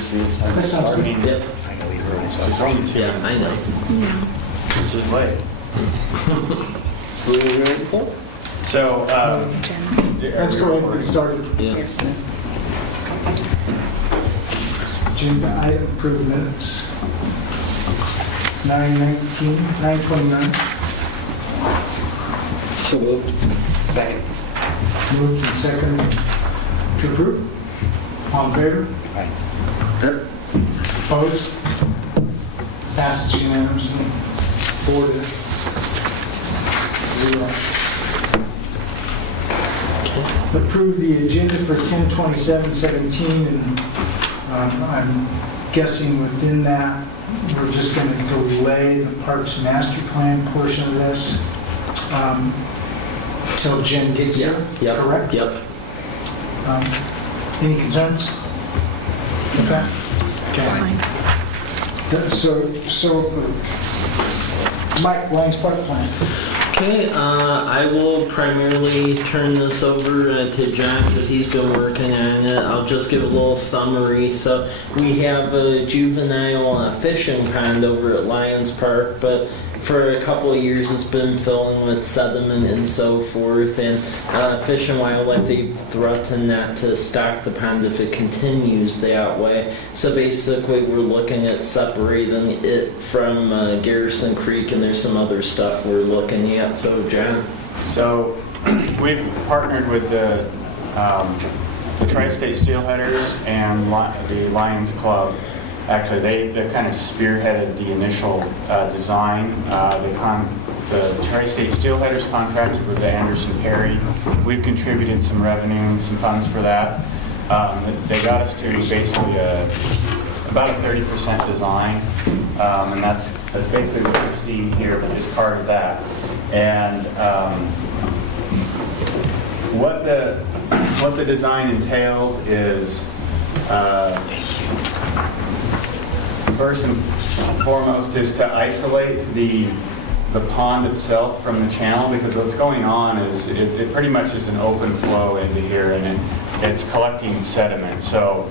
see it's That sounds good. Yep. I know you heard it. She's only 2 Yeah, I know. Yeah. She's late. Who are we waiting for? So, Jen. Let's go ahead and get started. Yeah. Yes. Agenda item, approve minutes. 9:19, 9:29. So moved. Second. Moved and seconded to approve. All in favor? Yep. Opposed? Passes unanimously. 4-0. Approve the agenda for 10/27/17, and I'm guessing within that, we're just going to delay the Parks Master Plan portion of this till Jen gets here, Yep. correct? Yep. Any concerns? Okay. It's fine. So approved. Mike, Lions Park Plan. Okay, I will primarily turn this over to John because he's been working on it. I'll just give a little summary. So we have a juvenile fishing pond over at Lions Park, but for a couple of years it's been filling with sediment and so forth. And Fish and Wildlife, they've threatened not to stock the pond if it continues that way. So basically we're looking at separating it from Garrison Creek, and there's some other stuff we're looking at. So John? So we've partnered with the Tri-State Steelheaders and the Lions Club. Actually, they kind of spearheaded the initial design. The Tri-State Steelheaders contracted with the Anderson Perry. We've contributed some revenue, some funds for that. They got us to basically about a 30% design, and that's basically what you're seeing here is part of that. And what the design entails is first and foremost is to isolate the pond itself from the channel, because what's going on is it pretty much is an open flow into here, and it's collecting sediment. So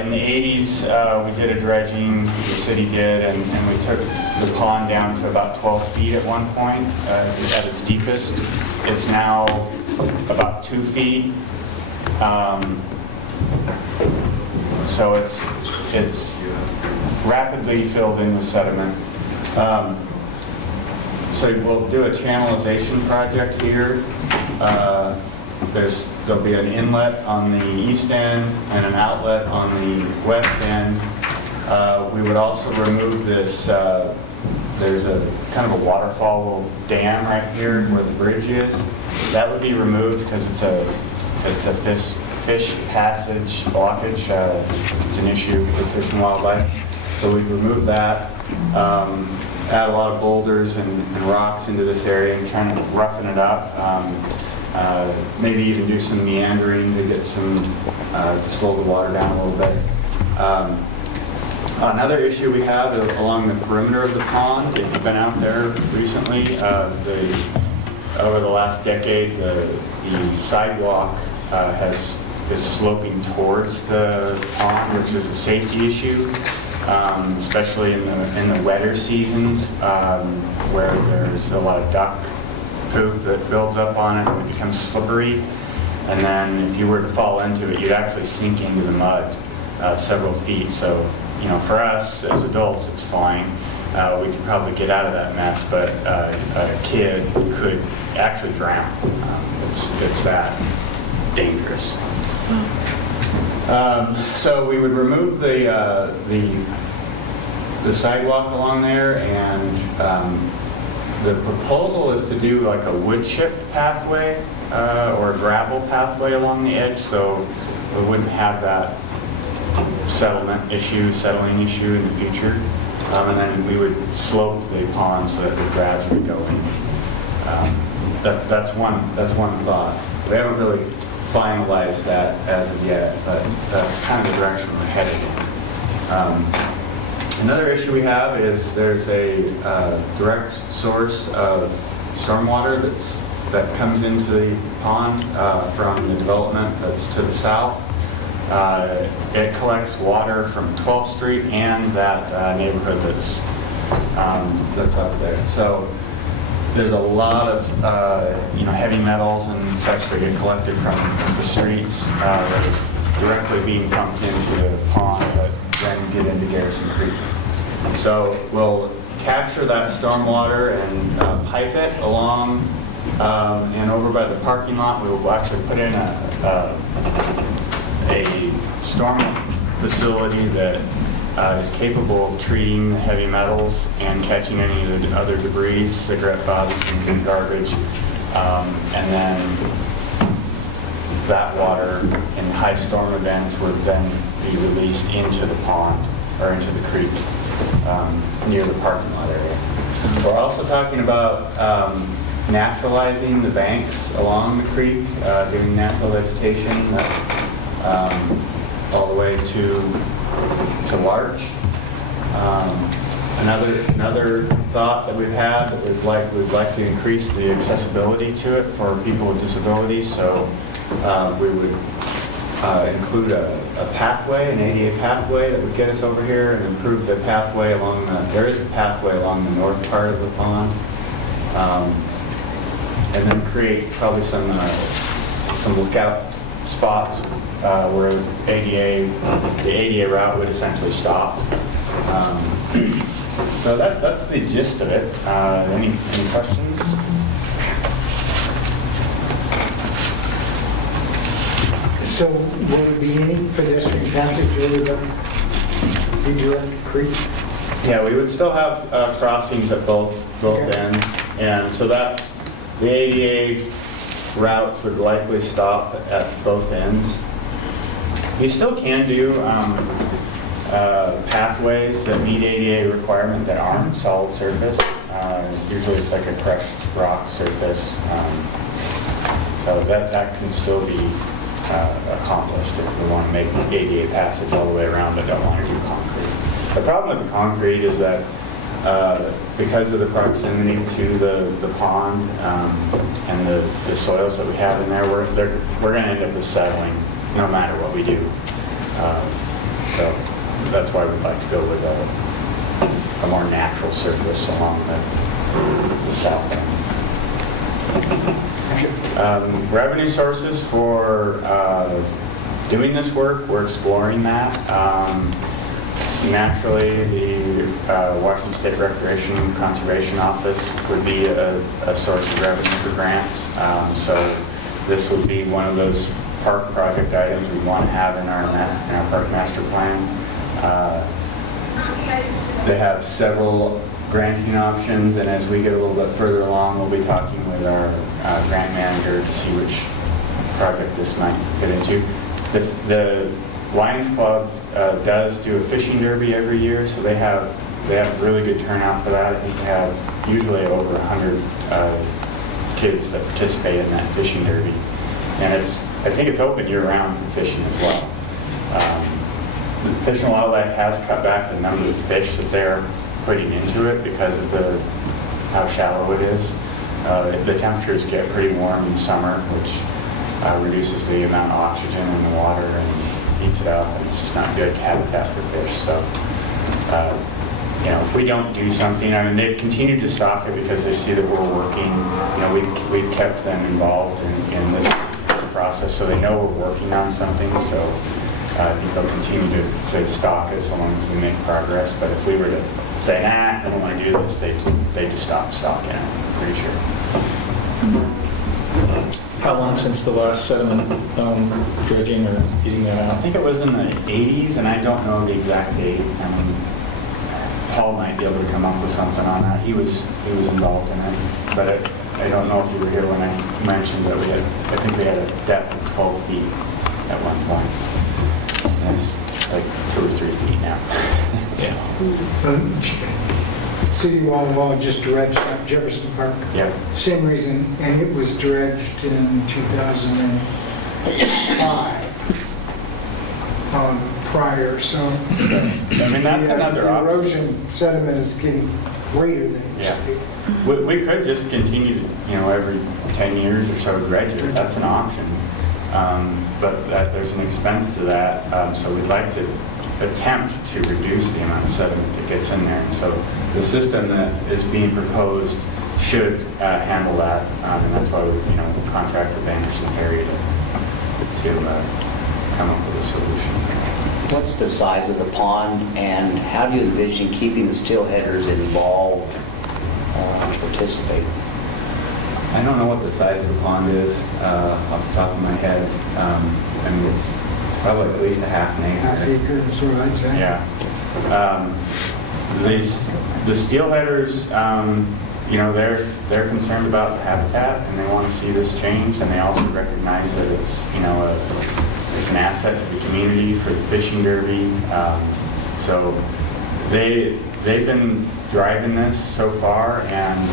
in the 80s, we did a dredging, the city did, and we took the pond down to about 12 feet at one point at its deepest. It's now about 2 feet. So it's rapidly filled in with sediment. So we'll do a channelization project here. There'll be an inlet on the east end and an outlet on the west end. We would also remove this, there's a kind of a waterfall dam right here where the bridge is. That would be removed because it's a fish passage blockage. It's an issue with Fish and Wildlife. So we remove that, add a lot of boulders and rocks into this area and kind of roughen it up. Maybe even do some meandering to get some, to slow the water down a little bit. Another issue we have along the perimeter of the pond, if you've been out there recently, over the last decade, the sidewalk is sloping towards the pond, which is a safety issue, especially in the wetter seasons, where there's a lot of duck poop that builds up on it and it becomes slippery. And then if you were to fall into it, you'd actually sink into the mud several feet. So, for us as adults, it's fine. We could probably get out of that mess, but a kid could actually drown. It's that dangerous. So we would remove the sidewalk along there, and the proposal is to do like a wood chip pathway or a gravel pathway along the edge, so we wouldn't have that settling issue in the future. And then we would slope the pond so that it would gradually go in. That's one thought. We haven't really finalized that as of yet, but that's kind of the direction we're headed in. Another issue we have is there's a direct source of stormwater that comes into the pond from the development that's to the south. It collects water from 12th Street and that neighborhood that's up there. So there's a lot of heavy metals and such that get collected from the streets that are directly being pumped into the pond that then get into Garrison Creek. So we'll capture that stormwater and pipe it along and over by the parking lot. We will actually put in a storm facility that is capable of treating the heavy metals and catching any of the other debris, cigarette butts and garbage. And then that water in high storm events would then be released into the pond or into the creek near the parking lot area. We're also talking about naturalizing the banks along the creek, doing natural vegetation all the way to large. Another thought that we've had that we'd like to increase the accessibility to it for people with disabilities. So we would include a pathway, an ADA pathway that would get us over here and improve the pathway along there is a pathway along the north part of the pond. And then create probably some lookout spots where the ADA route would essentially stop. So that's the gist of it. Any questions? So will there be any pedestrian passage over the redirect creek? Yeah, we would still have crossings at both ends, and so that the ADA routes would likely stop at both ends. You still can do pathways that meet ADA requirement that aren't solid surface. Usually it's like a crushed rock surface, so that can still be accomplished if we want to make the ADA passage all the way around but don't want to do concrete. The problem with the concrete is that because of the proximity to the pond and the soils that we have in there, we're going to end up with settling no matter what we do. So that's why we'd like to go with a more natural surface along the south end. Revenue sources for doing this work, we're exploring that. Naturally, the Washington State Recreation and Conservation Office would be a source of revenue for grants. So this would be one of those park project items we want to have in our park master plan. They have several granting options, and as we get a little bit further along, we'll be talking with our grant manager to see which project this might fit into. The Lions Club does do a fishing derby every year, so they have really good turnout for that. I think they have usually over 100 kids that participate in that fishing derby, and I think it's open year-round for fishing as well. Fish and Wildlife has cut back the number of fish that they're putting into it because of how shallow it is. The temperatures get pretty warm in summer, which reduces the amount of oxygen in the water and heats it up. It's just not good habitat for fish. So, if we don't do something, I mean, they've continued to stock it because they see that we're working. We've kept them involved in this process, so they know we're working on something. So I think they'll continue to stock it so long as we make progress. But if we were to say, nah, I don't want to do this, they just stop stocking it, I'm pretty sure. How long since the last sediment dredging or eating that I out? think it was in the 80s, and I don't know the exact date. Paul might be able to come up with something on that. He was involved in it, but I don't know if you were here when I mentioned that I think we had a depth of 12 feet at one point. And it's like 2 or 3 feet now. Yeah. City Wall and Wall just dredged up Jefferson Park. Yeah. Same reason, and it was dredged in 2005 prior, so I mean, that's another the option. erosion sediment is getting greater than it used to be. We could just continue to, every 10 years or so dredge it. That's an option. but that there's an expense to that, so we'd like to attempt to reduce the amount of sediment that gets in there. And so the system that is being proposed should handle that, and that's why we, contract with Anderson Harry to come up with a solution. What's the size of the pond, and how do you envision keeping the steelheaders involved to participate? I don't know what the size of the pond is off the top of my head. I mean, it's probably at least a half an acre. Half acre is what I'd say. Yeah. The steelheaders, they're concerned about habitat and they want to see this change, and they also recognize that it's, it's an asset to the community for the fishing derby. So they've been driving this so far, and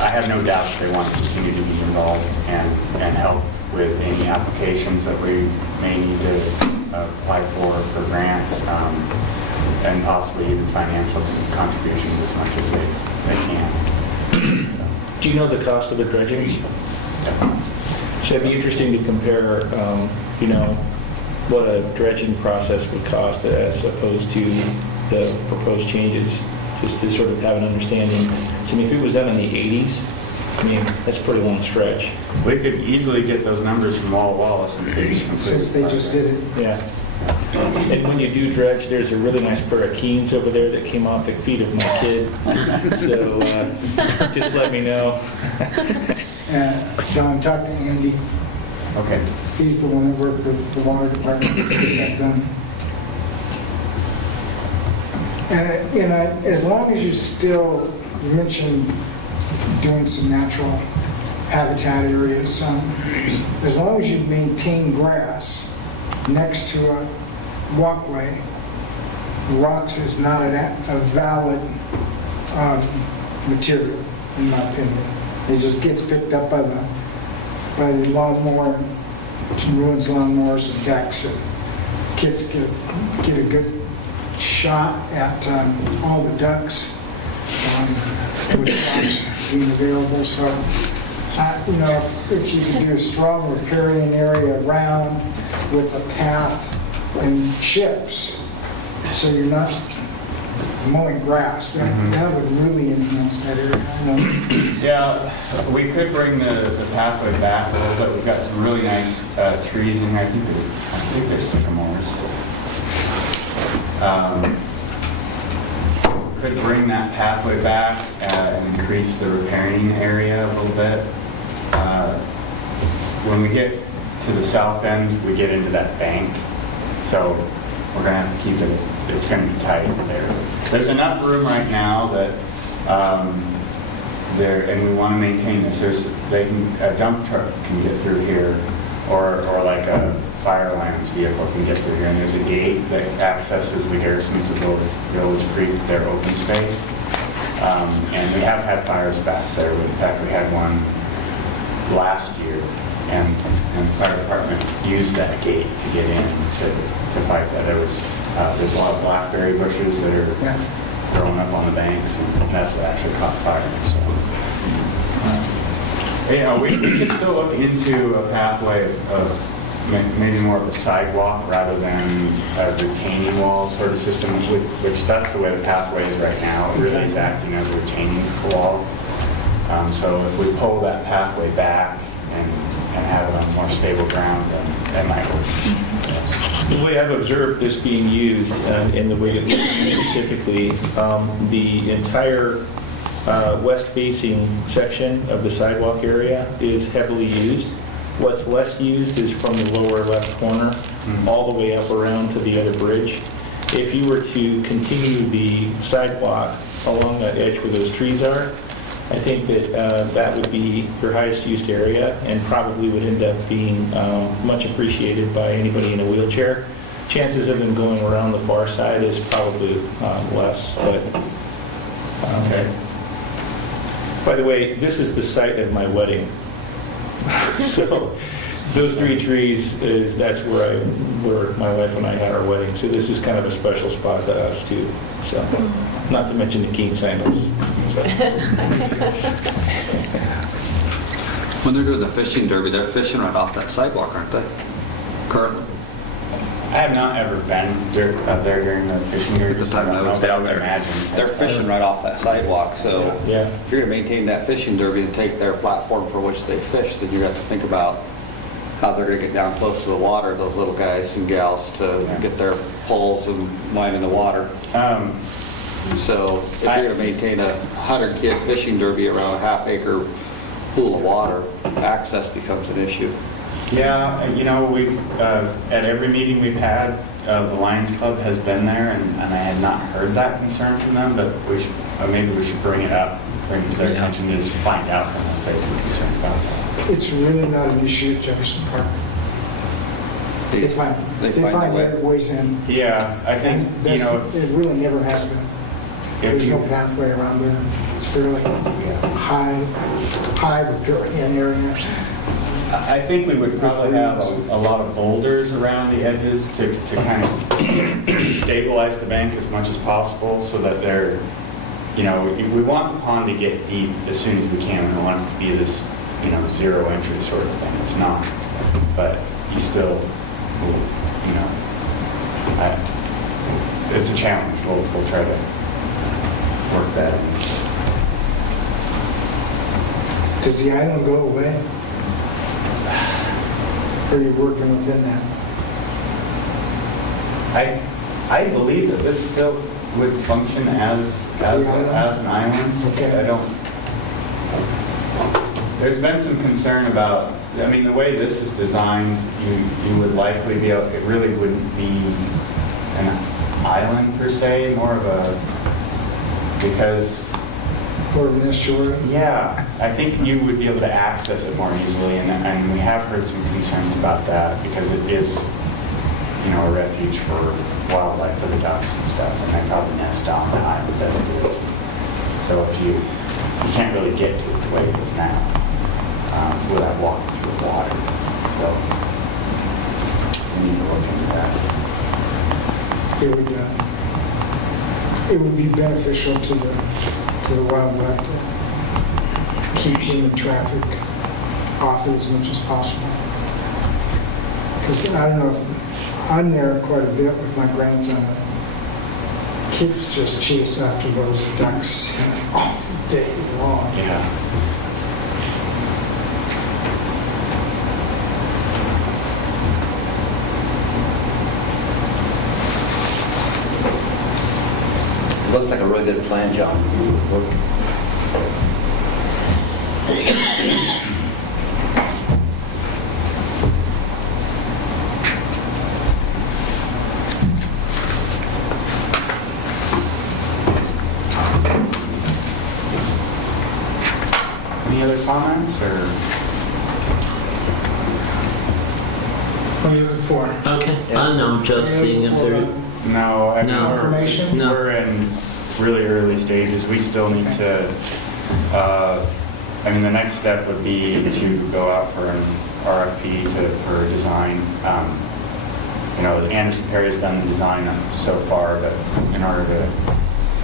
I have no doubt they want to continue to be involved and help with any applications that we may need to apply for grants, and possibly even financial contributions as much as they can. Do you know the cost of the dredging? So it'd be interesting to compare, what a dredging process would cost as opposed to the proposed changes, just to sort of have an understanding. So, if it was done in the 80s, that's a pretty long stretch. We could easily get those numbers from Walla Wallace and see if Since they just did it. Yeah. And when you do dredge, there's a really nice pair of Keens over there that came off the feet of my kid. So just let me know. John, talk to Andy. Okay. He's the one that worked with the water department to get that done. And as long as you mention doing some natural habitat areas, as long as you maintain grass next to a walkway, rocks is not a valid material, in my opinion. It just gets picked up by the lawnmower, ruins lawnmowers and decks, and kids get a good shot at all the ducks with rocks being available. So, if you can do a strong riparian area around with a path and chips, so you're not mowing grass, that would really enhance that area. Yeah, we could bring the pathway back a little bit. We've got some really nice trees in here. I think they're sycamores. Could bring that pathway back and increase the riparian area a little bit. When we get to the south end, we get into that bank, so we're going to have to keep it. It's going to be tight there. There's enough room right now that and we want to maintain this. A dump truck can get through here, or like a fire lines vehicle can get through here, and there's a gate that accesses the garrisons of those Village Creek, their open space. And we have had fires back there. In fact, we had one last year, and the fire department used that gate to get in to fight that. There's a lot of blackberry bushes that are growing up on the banks, and that's what actually caught fire. So, we could still look into a pathway of maybe more of a sidewalk rather than a retaining wall sort of system, which that's the way the pathway is right now. It really is acting as a retaining wall. So if we pull that pathway back and have it on more stable ground, then that might work. Yes. The way I've observed this being used, and the way that we use it typically, the entire west-facing section of the sidewalk area is heavily used. What's less used is from the lower left corner all the way up around to the other bridge. If you were to continue the sidewalk along that edge where those trees are, I think that that would be your highest used area and probably would end up being much appreciated by anybody in a wheelchair. Chances of them going around the far side is probably less. But Okay. by the way, this is the site of my wedding. So those three trees that's where my wife and I had our wedding. So this is kind of a special spot to us too. So not to mention the Keen sandals. So. When they're doing the fishing derby, they're fishing right off that sidewalk, aren't they? Currently. I have not ever been there during the fishing derby. The time I was down there, they're fishing right off that sidewalk, so Yeah. if you're gonna maintain that fishing derby and take their platform for which they fish, then you have to think about how they're gonna get down close to the water, those little guys and gals, to get their poles and line in the water. So if you're gonna maintain a 100-kid fishing derby around a half-acre pool of water, access becomes an issue. Yeah, we've, at every meeting we've had, the Lions Club has been there, and I had not heard that concern from them, but maybe we should bring it up, bring it to their attention, to just find out from them if they're concerned about that. It's really not an issue at Jefferson Park. They find their ways in. Yeah, I think, And it really never has been. There's no pathway around there. It's fairly high riparian area. I think we would probably have a lot of boulders around the edges to kind of stabilize the bank as much as possible, so that we want the pond to get deep as soon as we can. We don't want it to be this, zero entry sort of thing. It's not, but you still, it's a challenge. We'll try to work that in. Does the island go away? Or are you working within that? I believe that this still would function as an island. Okay. There's been some concern about, the way this is designed, you would likely be able, it really wouldn't be an island per se, more of because Or an estuary? yeah, I think you would be able to access it more easily, and we have heard some concerns about that because it is, a refuge for wildlife, for the ducks and stuff, and they probably nest on the island as it is. So if you can't really get to it the way it is now without walking through the water. So we need to look into that. It would be beneficial to the wildlife to keep human traffic off it as much as possible. Because I don't know, I'm there quite a bit with my grandson. Kids just chase after those ducks all day long. Yeah. Looks like a really good plan, John. Any other comments or? What are you looking for? Okay, I know, just seeing if there, No, No. Information? No. We're in really early stages. We still need to, the next step would be to go out for an RFP for design. Anderson Perry has done the design so far, but in order to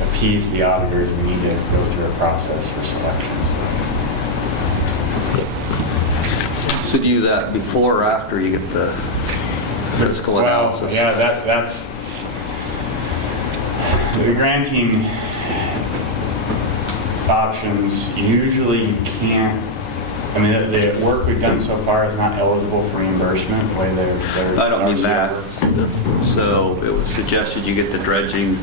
appease the auditors, we need to go through a process for selections. So do you do that before or after you get the physical analysis? Well, yeah, that's the granting options. Usually you can't. The work we've done so far is not eligible for reimbursement. The way they're I don't mean that. works. So it was suggested you get the dredging.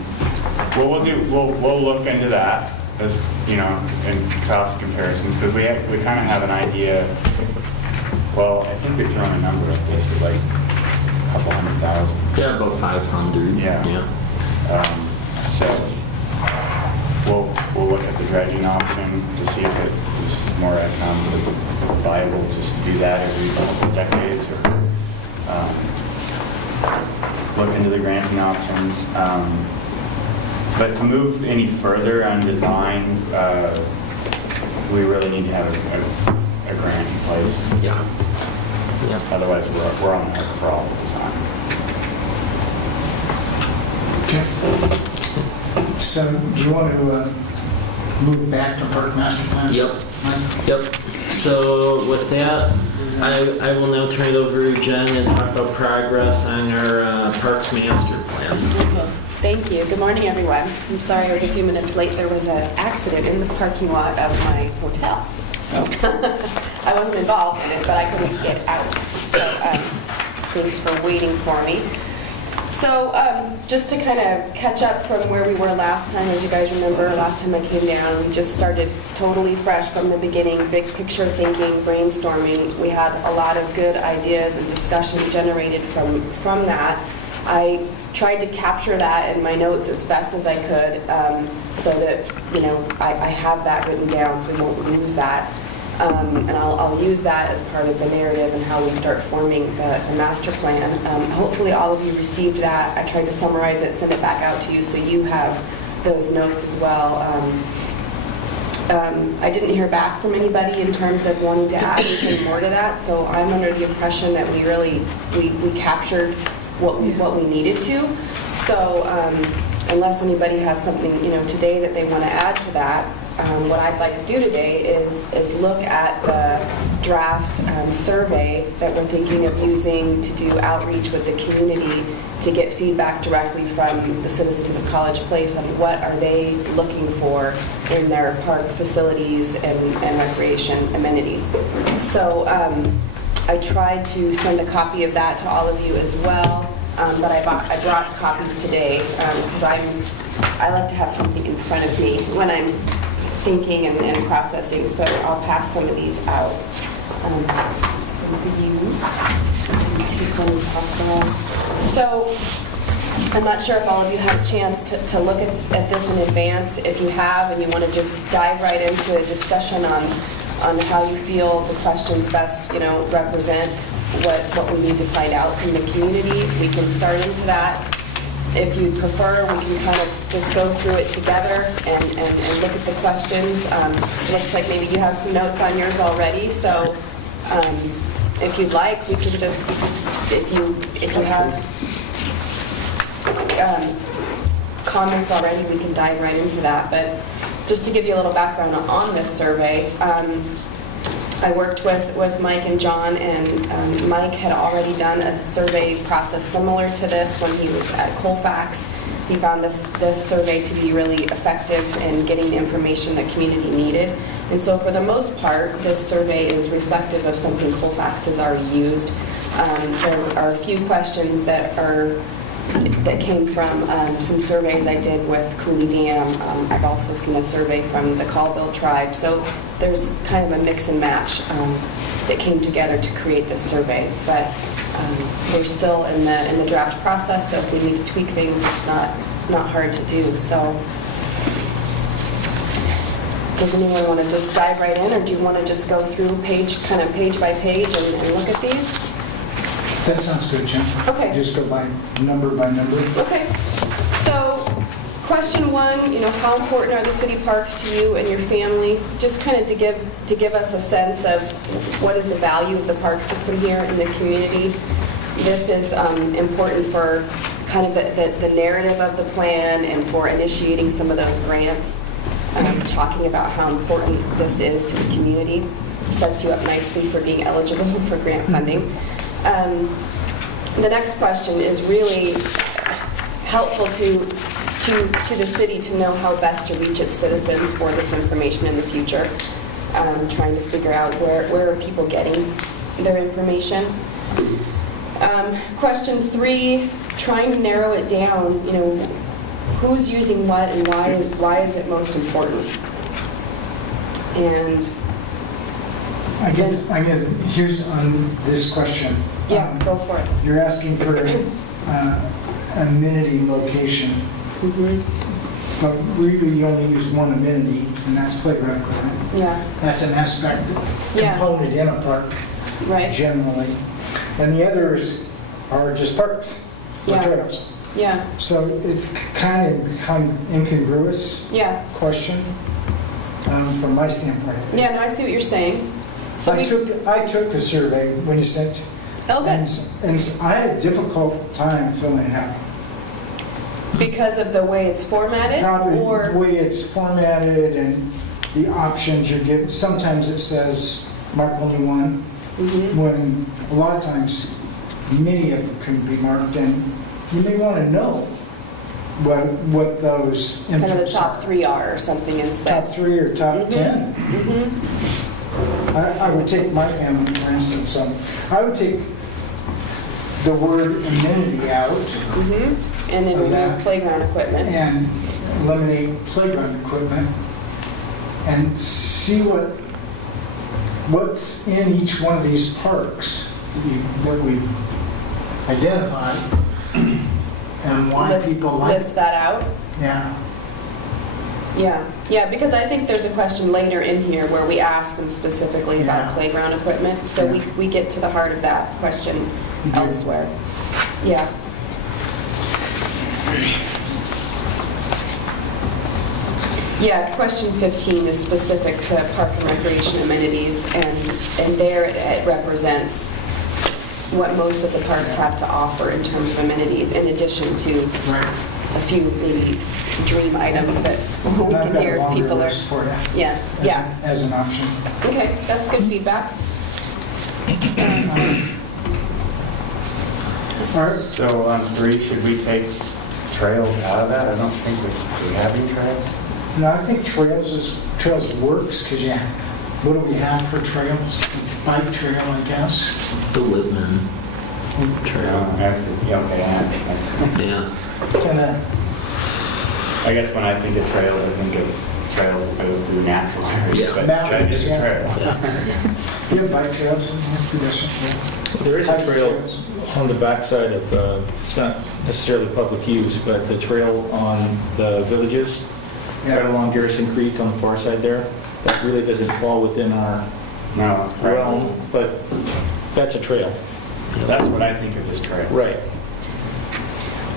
Well, we'll look into that as in cost comparisons, because we kind of have an idea. Well, I think we've thrown a number at this at like a couple $100,000. yeah, about 500. Yeah. So we'll look at the dredging option to see if it is more economically viable just to do that every couple of decades, or look into the granting options. But to move any further on design, we really need to have a grant in place. Yeah. Yeah. Otherwise, we're on the hook for all the design. Okay. So do you want to move back to park master plan? Yep. Mike? Yep. So with that, I will now turn it over to Jen and talk about progress on our Parks Master Plan. Thank you. Good morning, everyone. I'm sorry I was a few minutes late. There was an accident in the parking lot of my hotel. I wasn't involved in it, but I couldn't get out. So thanks for waiting for me. So just to kind of catch up from where we were last time, as you guys remember, last time I came down, we just started totally fresh from the beginning, big picture thinking, brainstorming. We had a lot of good ideas and discussion generated from that. I tried to capture that in my notes as best as I could so that, I have that written down so we won't lose that. And I'll use that as part of the narrative and how we start forming the master plan. Hopefully all of you received that. I tried to summarize it, send it back out to you so you have those notes as well. I didn't hear back from anybody in terms of wanting to add anything more to that, so I'm under the impression that we captured what we needed to. So unless anybody has something today that they want to add to that, what I'd like to do today is look at the draft survey that we're thinking of using to do outreach with the community to get feedback directly from the citizens of College Place on what are they looking for in their park facilities and recreation amenities. So I tried to send a copy of that to all of you as well, but I brought copies today because I like to have something in front of me when I'm thinking and processing, so I'll pass some of these out for you. Just go ahead and take one if possible. So I'm not sure if all of you had a chance to look at this in advance. If you have and you want to just dive right into a discussion on how you feel the questions best represent what we need to find out from the community, we can start into that. If you prefer, we can kind of just go through it together and look at the questions. Looks like maybe you have some notes on yours already, so if you'd like, we can just, if you have comments already, we can dive right into that. But just to give you a little background on this survey, I worked with Mike and John, and Mike had already done a survey process similar to this when he was at Colfax. He found this survey to be really effective in getting the information the community needed. And so for the most part, this survey is reflective of something Colfax has already used. There are a few questions that came from some surveys I did with Cooley Dam. I've also seen a survey from the Colville tribe. So there's kind of a mix and match that came together to create this survey. But we're still in the draft process, so if we need to tweak things, it's not hard to do. So does anyone want to just dive right in, or do you want to just go through page by page and look at these? That sounds good, Jim. Okay. Just go by number. Okay. So, question one, how important are the city parks to you and your family? Just kind of to give us a sense of what is the value of the park system here in the community. This is important for kind of the narrative of the plan and for initiating some of those grants, talking about how important this is to the community. Sets you up nicely for being eligible for grant funding. The next question is really helpful to the city to know how best to reach its citizens for this information in the future. Trying to figure out where are people getting their information. Question 3, trying to narrow it down, who's using what and why is it most important? And I guess here's on this question. yeah, go for it. You're asking for amenity location, but we only use one amenity, and that's playground equipment. Yeah, That's an aspect, Yeah. component in a park right. generally. And the others are just parks or Yeah. trails. Yeah, So it's kind of incongruous yeah. question from my standpoint. Yeah, no, I see what you're saying. So I took the survey when you sent, oh, good. and I had a difficult time filling it out. Because of the way it's formatted, Probably the or? way it's formatted and the options you're given. Sometimes it says mark only one, Mhm. when a lot of times many of them can be marked, and you may want to know what those Kind of the inputs top are. 3 are or something instead. Top 3 or top Mhm. 10. Mhm. I would take my family, for instance, I would take the word amenity out Mhm. And then Of that. remove playground equipment. and eliminate playground equipment and see what's in each one of these parks that we've identified and why people like List that out. Yeah, Yeah, because I think there's a question later in here where we ask them specifically Yeah. about playground equipment, so Yeah. we get to the heart of that question We do. elsewhere. Yeah. Yeah, question 15 is specific to park and recreation amenities, and there it represents what most of the parks have to offer in terms of amenities, in addition to right. a few maybe dream items that we I've can got a hear longer people are. list for you Yeah, yeah. as an option. Okay, that's good feedback. All right. So on 3, should we take trails out of that? I don't think we have any trails. No, I think trails works because what do we have for trails? Bike trail, I guess. The Whitman No, Trail. yeah, okay, yeah. Yeah. Kind of. I guess when I think of trails, I think of trails that go through natural areas. Yeah. But Mountains, trails is a yeah. trail. Yeah. You have bike trails and you have pedestrian trails. There is a Hiking trail trails. on the backside of, it's not necessarily public use, but the trail on the villages, right Yeah. along Garrison Creek on the far side there, that really doesn't fall within our No, it's trail. realm, but that's a trail. That's what I think of as trail. Right.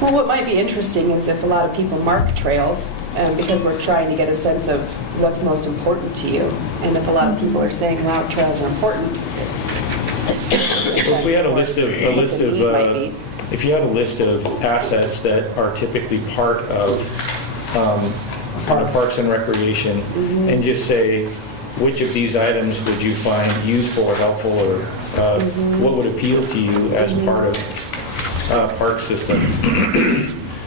Well, what might be interesting is if a lot of people mark trails, because we're trying to get a sense of what's most important to you. And if a lot of people are saying, wow, trails are important. If we had a list of, if you had a list of assets that are typically part of Parks and Recreation, and just say, which of these items would you find useful or helpful, or what would appeal to you as part of park system?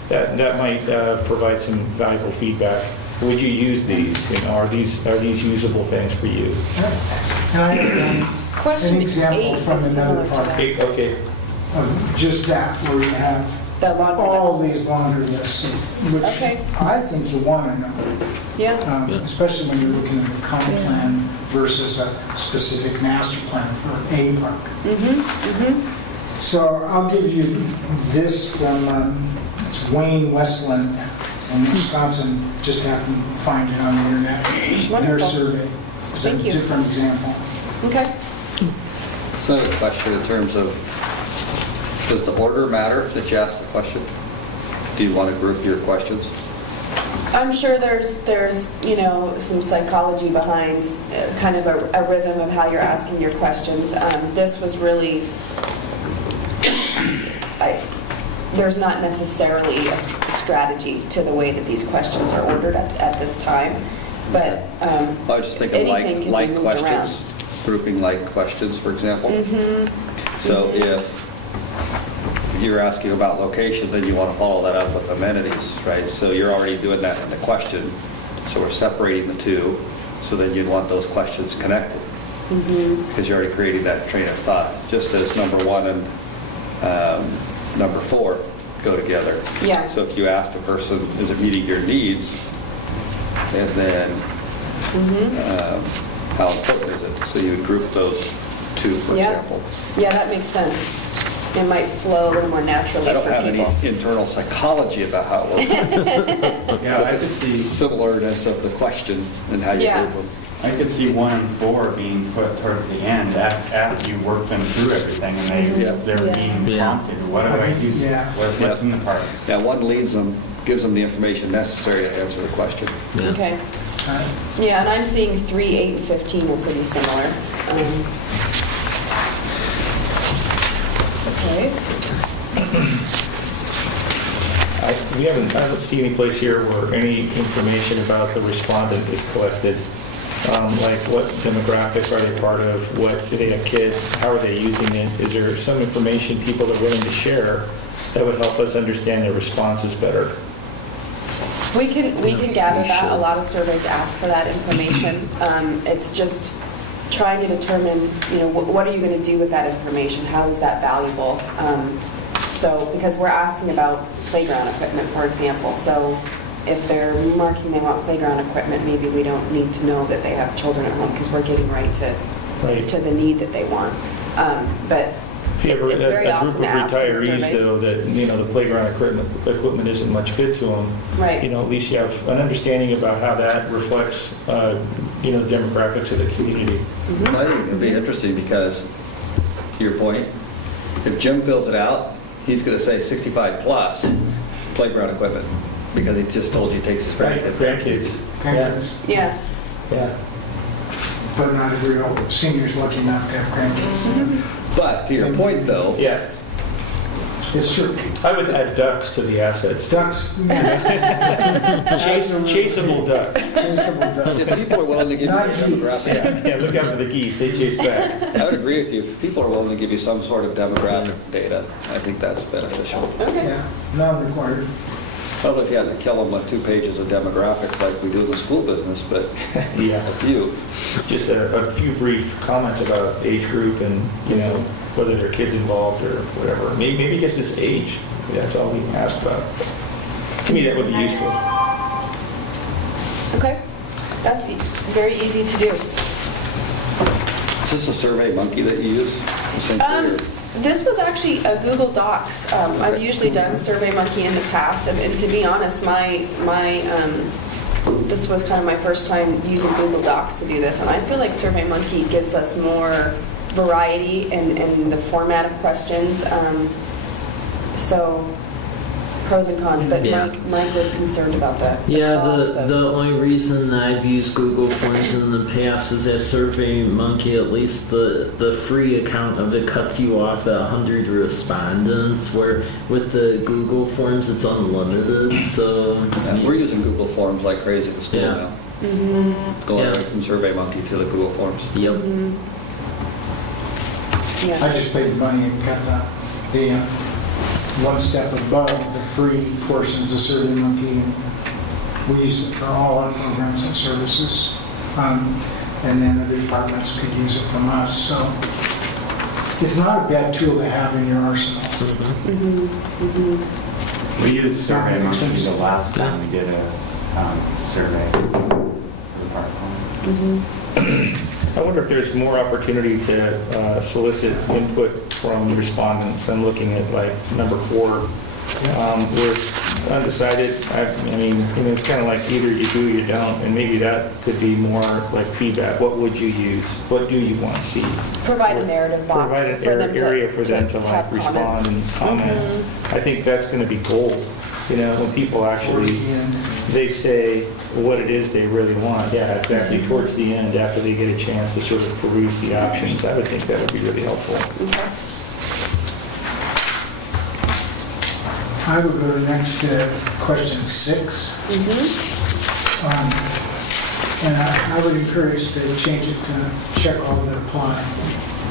That might provide some valuable feedback. Would you use these? You know, are these usable things for you? Can I have Question an example 8 from is another similar to park that. Okay. of just that, where you have The laundry all list. these laundry lists, which Okay. I think you want to know, Yeah, Yeah. especially when you're looking at a comp plan versus a specific master plan for a park. So I'll give you this from, it's Wayne Westland in Wisconsin, just happened to find it on the internet. Their Wonderful. survey is a Thank you. different example. okay. So I have a question in terms of, does the order matter that you ask the question? Do you want to group your questions? I'm sure there's some psychology behind kind of a rhythm of how you're asking your questions. This was really, there's not necessarily a strategy to the way that these questions are ordered at this time, but I was just thinking anything can like be moved around. questions, grouping like questions, for example. So if you're asking about location, then you want to follow that up with amenities, right? So you're already doing that in the question, so we're separating the two, so then you'd want those questions connected. Because you're already creating that train of thought, just as number 1 and number 4 go together. Yeah. So if you ask the person, is it meeting your needs? And then, how important is it? So you would group those two, for Yeah. example. Yeah, that makes sense. It might flow a little more naturally I don't for have any people. internal psychology about how it works. Yeah, I The could see, similarness of the question and how you Yeah. group them. I could see 1 and 4 being put towards the end after you work them through everything and Yeah. they're being Yeah. prompted. What do I use? Yeah. What's in the parks? Yeah, one leads them, gives them the information necessary to answer the question. Yeah. Okay. Uh, Yeah, and I'm seeing 3, 8, and 15 are pretty similar. Okay. I don't see any place here where any information about the respondent is collected. Like what demographics are they part of? What, do they have kids? How are they using it? Is there some information people are willing to share that would help us understand their responses better? We can gather that. A lot of surveys ask for that information. It's just trying to determine, what are you going to do with that information? How is that valuable? So, because we're asking about playground equipment, for example. So if they're marking they want playground equipment, maybe we don't need to know that they have children at home because we're getting right to the need that they want. But If you ever, it's very a often group of asked in the retirees, survey. though, that, the playground equipment isn't much good to them. Right. At least you have an understanding about how that reflects, the demographics of the community. I think it'd be interesting because, to your point, if Jim fills it out, he's going to say 65 plus playground equipment because he just told you he takes his grandkids. Grandkids. Grandkids. Yeah. Yeah. But not every old senior's lucky enough to have grandkids. But to your point though, Yeah. It's true. I would add ducks to the assets. Ducks, Chaseable ducks. chaseable ducks. if people are willing to give you Not a geese. demographic, Yeah, look out for the geese. They chase back. I would agree with you. If people are willing to give you some sort of demographic data, I think that's beneficial. Okay. Yeah, non-required. I don't know if you had to kill them with 2 pages of demographics like we do in the school business, but Yeah. a few. Just a few brief comments about age group and, whether there are kids involved or whatever. Maybe just this age. That's all we can ask about. To me, that would be useful. Okay. That's very easy to do. Is this a Survey Monkey that you use? Essentially, or- This was actually a Google Docs. I've usually done SurveyMonkey in the past, and to be honest, this was kind of my first time using Google Docs to do this, and I feel like SurveyMonkey gives us more variety in the format of questions. So pros and cons, but Yeah. Mike was concerned about that. Yeah, cost of- the only reason I've used Google Forms in the past is that SurveyMonkey, at least the free account of it cuts you off at 100 respondents, where with the Google Forms it's unlimited, so... Yeah, we're using Google Forms like crazy at school Yeah. now. Mhm. Going Yeah. right from Survey Monkey to the Google Forms. Yep. Mhm. I Yeah. just paid the money and got the one step above the free portions of SurveyMonkey. We use it for all our programs and services. And then other departments could use it from us. So it's not a bad tool to have in your arsenal. Mhm. Mhm. We used Survey Not Monkey the expensive. last time we did a survey for the park. Mhm. I wonder if there's more opportunity to solicit input from respondents. I'm looking at like number 4. We're undecided. I mean, it's kind of like either you do or you don't, and maybe that could be more like feedback. What would you use? What do you want to see? Provide a narrative box Provide an for them area for them to have like respond comments. and comment. Mhm. I think that's going to be gold. When people Towards actually, the end. they say what it is they really want. Yeah, exactly. Towards the end, after they get a chance to sort of peruse the options, I would think that would be really helpful. Okay. I would go to next to question 6. Mhm. And I would encourage to change it to check all that apply,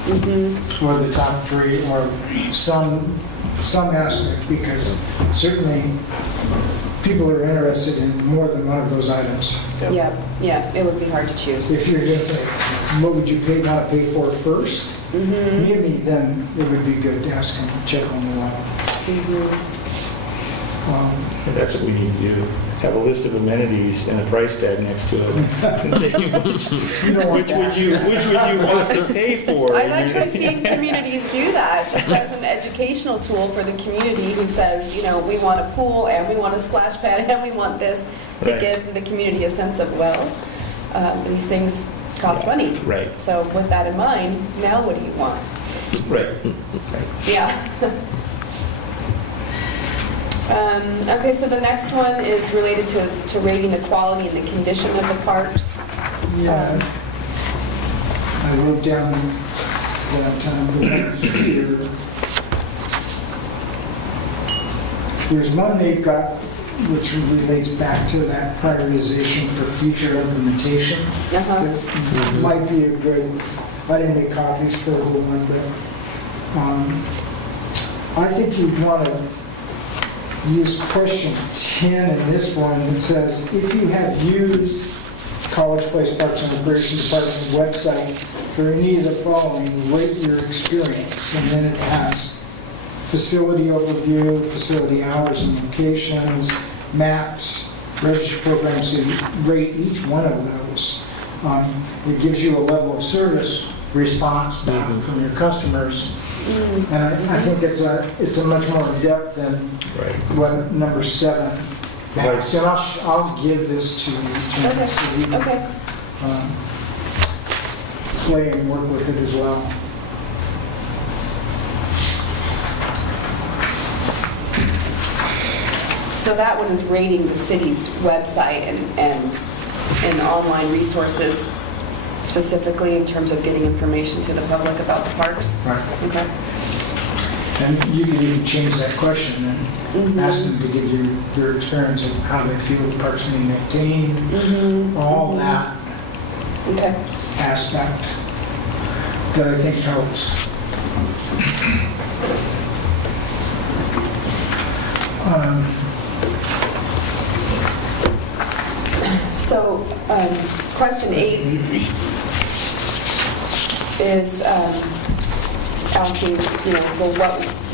Mhm. or the top 3, or some aspect, because certainly people are interested in more than one of those items. Yeah, yeah, it would be hard to choose. If you're just like, what would you pay, not pay for first? Mhm. Maybe then it would be good to ask them to check on the level. Mhm. And that's what we need to do. Have a list of amenities and a price tag next to it. And say, You don't want which would that. you want to pay for? I've actually seen communities do that, just as an educational tool for the community who says, we want a pool, and we want a splash pad, and we want this, to Right. give the community a sense of, these things cost money. Right. So with that in mind, now what do you want? Right. Yeah. Okay, so the next one is related to rating the quality and the condition of the parks. Yeah. I wrote down that here. There's one they've got which relates back to that prioritization for future implementation. Uh-huh. That might be a good, I didn't make copies for everyone, but I think you'd want to use question 10 in this one. It says, if you have used College Place Parks and Recreation Department website for any of the following, rate your experience. And then it has facility overview, facility hours and locations, maps, registry programs, so you rate each one of those. It gives you a level of service response back from your customers. And I think it's a much more in-depth than what number 7 has. And I'll give this to you, Jen, so you can play and work with it as well. So that one is rating the city's website and online resources specifically in terms of getting information to the public about the parks? Right. Okay. And you can even change that question and ask them to give you their experience of how they feel the park's being maintained, all that Okay. aspect that I think helps. So, question 8 is asking, well,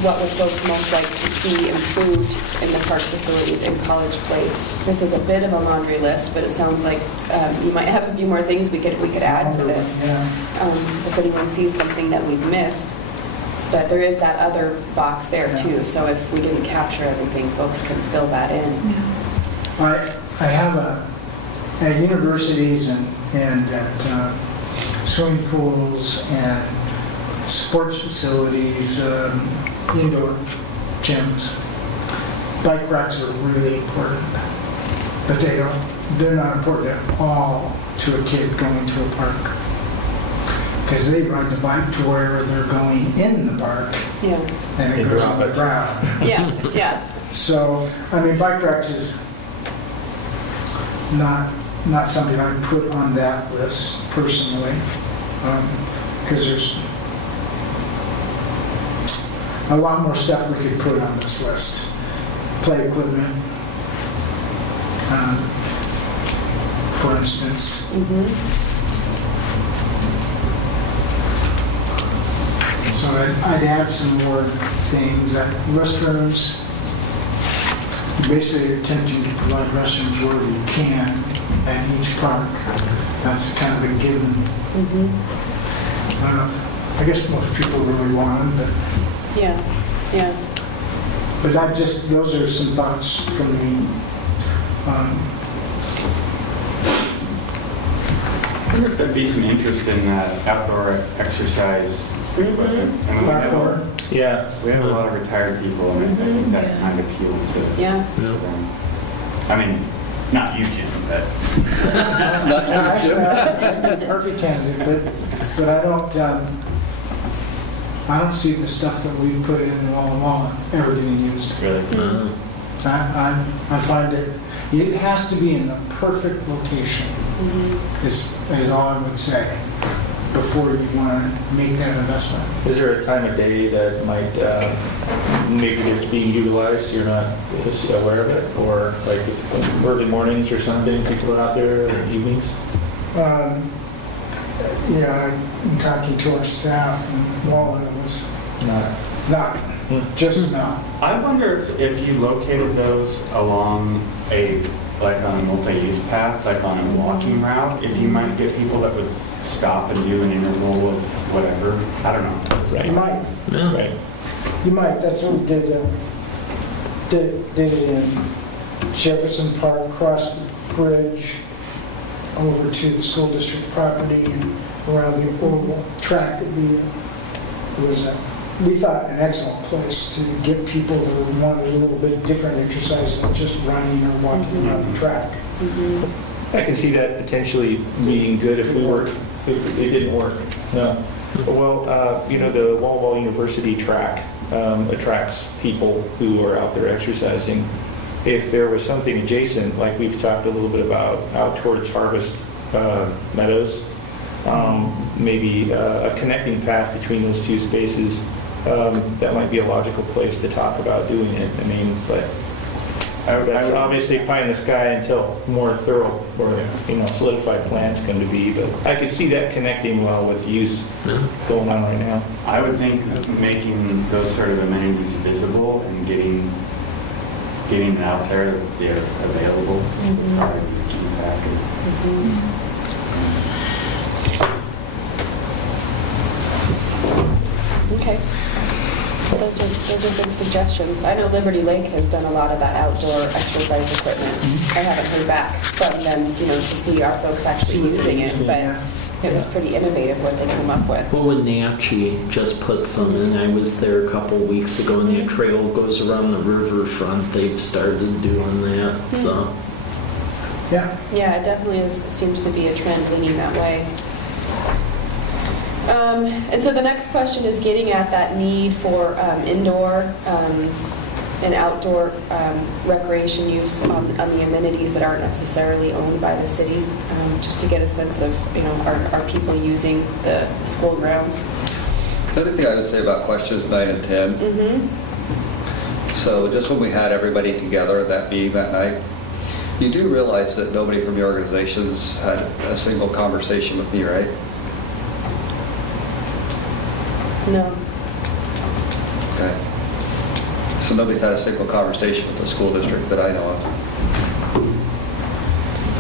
what would folks most like to see improved in the park facilities in College Place? This is a bit of a laundry list, but it sounds like you might have a few more things we could add to this. If anyone sees something that we've missed. But there is that other box there too, so if we didn't capture everything, folks can fill that in. I have at universities and at swimming pools and sports facilities, indoor gyms, bike racks are really important, but they're not important at all to a kid going to a park. Because they ride the bike to wherever they're going in the park, Yeah. and it goes on the ground. Yeah. So, I mean, bike racks is not something I'd put on that list personally, because there's a lot more stuff we could put on this list. Play equipment, for instance. So I'd add some more things. Restrooms, basically attempting to provide restrooms wherever you can at each park. That's kind of a given. I guess most people really want them, but Yeah. those are some thoughts from me. I wonder if there'd be some interest in outdoor exercise equipment. I mean, Parkour. we have a lot of retired people, and I think that kind of appeals to Yeah. them. I mean, not you, Jim, but Actually, I'd be a perfect candidate, but I don't see the stuff that we put in Walla Walla ever getting used. really. I find it has to be in the perfect location, is all I would say, before you want to make that investment. Is there a time of day that might, maybe it's being utilized, you're not aware of it? Or like early mornings or something, people are out there, or evenings? Yeah, I'm talking to our staff, and Walla was Not. just not. I wonder if you located those along on a multi-use path, like on a walking route, if you might get people that would stop and do an interval of whatever. I don't know. You might. Right. You might. That's what we did it in Jefferson Park, cross the bridge over to the school district property and around the oval track. We thought an excellent place to get people who wanted a little bit different exercise than just running or walking around the track. I can see that potentially being good if it didn't work. No. Well, the Walla Walla University track attracts people who are out there exercising. If there was something adjacent, like we've talked a little bit about, out towards Harvest Meadows, maybe a connecting path between those two spaces, that might be a logical place to talk about doing it. I mean, but that's obviously pie in the sky until more thorough or, solidified plans come to be, but I could see that connecting well with use going on right now. I would think making those sort of amenities visible and getting it out there that they're available would probably be a key factor. Okay. Well, those are good suggestions. I know Liberty Lake has done a lot of that outdoor exercise equipment. I haven't heard back from them, to see our folks actually using it, but it was pretty innovative what they came up with. Well, Wenatchee just put some in. I was there a couple weeks ago, and that trail goes around the riverfront. They've started doing that, so. Yeah. Yeah, it definitely seems to be a trend leaning that way. And so the next question is getting at that need for indoor and outdoor recreation use on the amenities that aren't necessarily owned by the city, just to get a sense of, are people using the school grounds? The other thing I would say about questions 9 and 10. So just when we had everybody together at that meeting that night, you do realize that nobody from the organizations had a single conversation with me, right? No. Okay. So nobody's had a single conversation with the school district that I know of.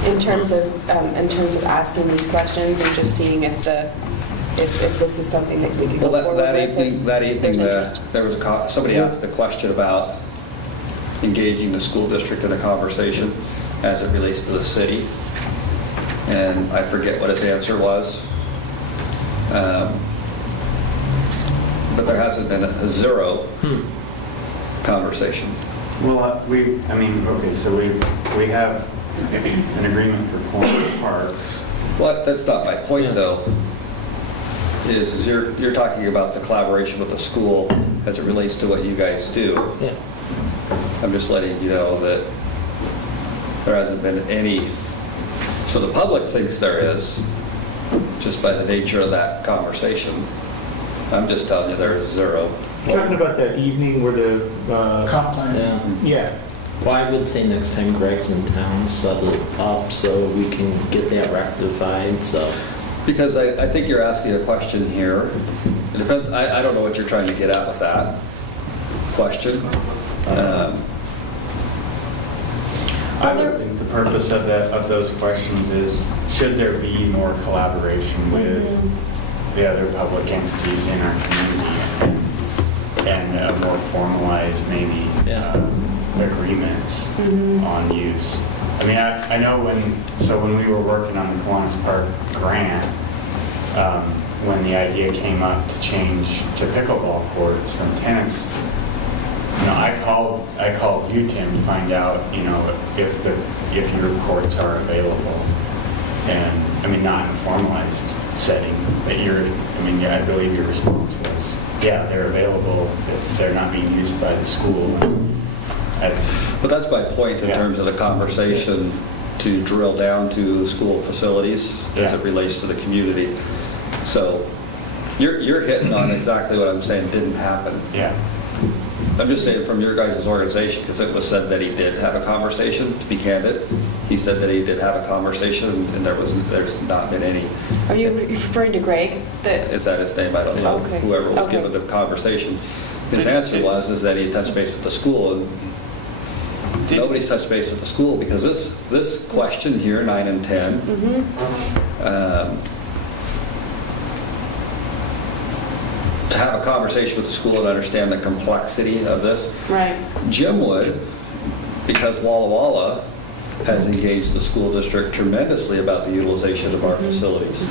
In terms of asking these questions and just seeing if this is something that we could go forward with. That evening, there's interest. there was somebody asked a question about engaging the school district in a conversation as it relates to the city, and I forget what his answer was. But there hasn't been a zero conversation. Well, so we have an agreement for corner parks. Well, that's not my point, though. Is you're talking about the collaboration with the school as it relates to what you guys do. Yeah. I'm just letting you know that there hasn't been any. So the public thinks there is, just by the nature of that conversation. I'm just telling you there is zero. Talking about that evening where the... Comp plan. Yeah. Yeah. Well, I would say next time Greg's in town, set it up so we can get that rectified, so. Because I think you're asking a question here. It depends, I don't know what you're trying to get at with that question. I would think the purpose of those questions is, should there be more collaboration with the other public entities in our community and more formalized maybe agreements on use. I mean, I know when we were working on the Kiwanis Park grant, when the idea came up to change to pickleball courts from tennis, I called you, Tim, to find out, if your courts are available. And I mean, not in a formalized setting, but I believe your response was, yeah, they're available if they're not being used by the school. But that's my point in terms of the conversation, to drill down to school facilities as it relates to the community. So you're hitting on exactly what I'm saying didn't happen. Yeah. I'm just saying from your guys' organization, because it was said that he did have a conversation, to be candid. He said that he did have a conversation, and there's not been any. Are you referring to Greg? Is that his name? I don't know. Okay. Whoever was Okay. given the conversation. His answer was that he touched base with the school, and nobody's touched base with the school, because this question here, 9 and 10, to have a conversation with the school and understand the complexity of this. Right. Jim would, because Walla Walla has engaged the school district tremendously about the utilization of our facilities.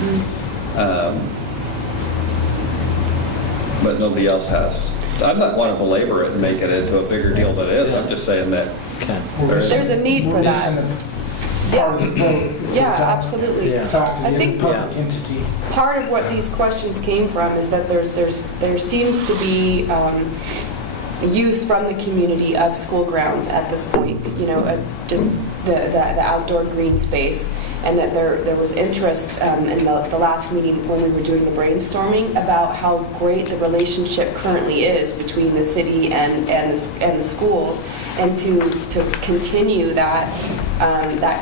But nobody else has. I'm not wanting to belabor it and make it into a bigger deal than it is. I'm just saying that Okay. There's a need for that. part of the vote. if we Yeah, don't absolutely. Yeah. Talk to the other I think- public entity. Part of what these questions came from is that there seems to be use from the community of school grounds at this point, just the outdoor green space, and that there was interest in the last meeting when we were doing the brainstorming about how great the relationship currently is between the city and the schools, and to continue that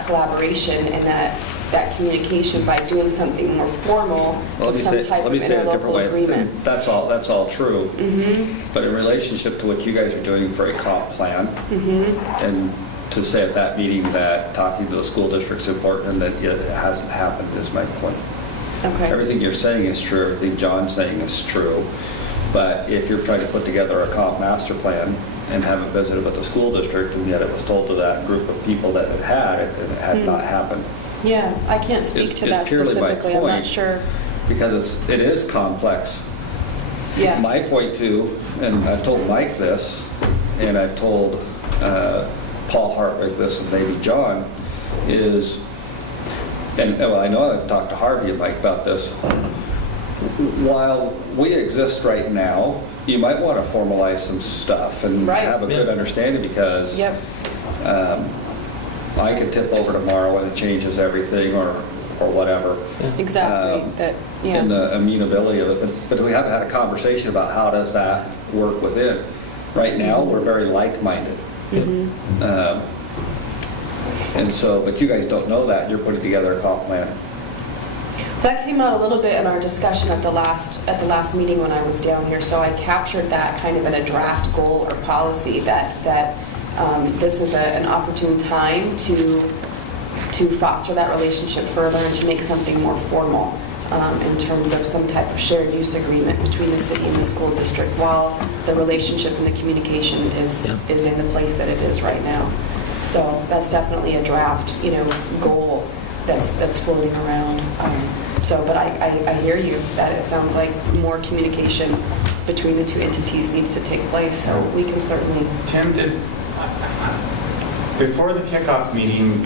collaboration and that communication by doing something more formal, Well, with some type of let me say it a different interlocal way. agreement. That's all true. But in relationship to what you guys are doing for a comp plan, and to say at that meeting that talking to the school district's important and that it hasn't happened is my point. Okay. Everything you're saying is true, everything John's saying is true, but if you're trying to put together a comp master plan and haven't visited with the school district, and yet it was told to that group of people that it had, and it had not happened. Yeah, I can't speak to Is that purely my specifically, I'm not point. sure. Because it is complex. Yeah. My point too, and I've told Mike this, and I've told Paul Hartwig this, and maybe John, is, and well, I know I've talked to Harvey and Mike about this, while we exist right now, you might want to formalize some stuff and Right. have a good Yeah. understanding, because Yep. I could tip over tomorrow and it changes everything or whatever. Exactly, that, yeah. In the amenability of it, but we haven't had a conversation about how does that work within. Right now, we're very like-minded. And so, but you guys don't know that, you're putting together a comp plan. That came out a little bit in our discussion at the last meeting when I was down here, so I captured that kind of in a draft goal or policy that this is an opportune time to foster that relationship further and to make something more formal in terms of some type of shared use agreement between the city and the school district, while the relationship and the communication is in the place that it is right now. So that's definitely a draft, goal that's floating around. But I hear you, that it sounds like more communication between the two entities needs to take place, so we can certainly. Tim, before the kickoff meeting,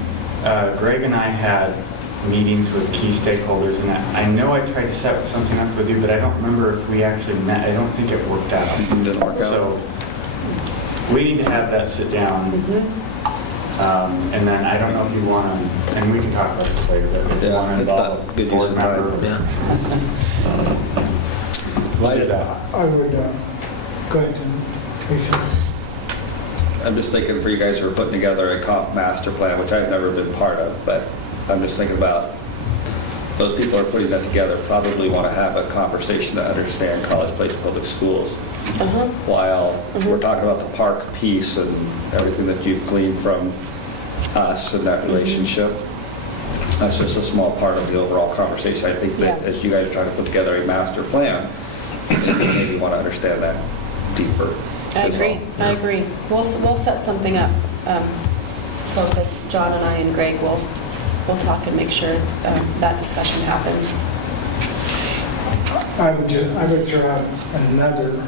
Greg and I had meetings with key stakeholders, and I know I tried to set something up with you, but I don't remember if we actually met. I don't think it worked out. Didn't work out. So we need to have that sit down. And then I don't know if you want to, and we can talk about this later, but if you Yeah, want to it's involve not a good use board of time. member. Yeah. We'll do that. I would, go ahead, Tim. If you- I'm just thinking for you guys who are putting together a comp master plan, which I've never been part of, but I'm just thinking about those people who are putting that together probably want to have a conversation to understand College Place Public Schools. While we're talking about the park piece and everything that you've gleaned from us and that relationship, that's just a small part of the overall conversation. I think that Yeah. as you guys are trying to put together a master plan, you maybe want to understand that deeper. I as agree, well. I agree. We'll set something up. So it's like John and I and Greg will talk and make sure that discussion happens. I would throw out another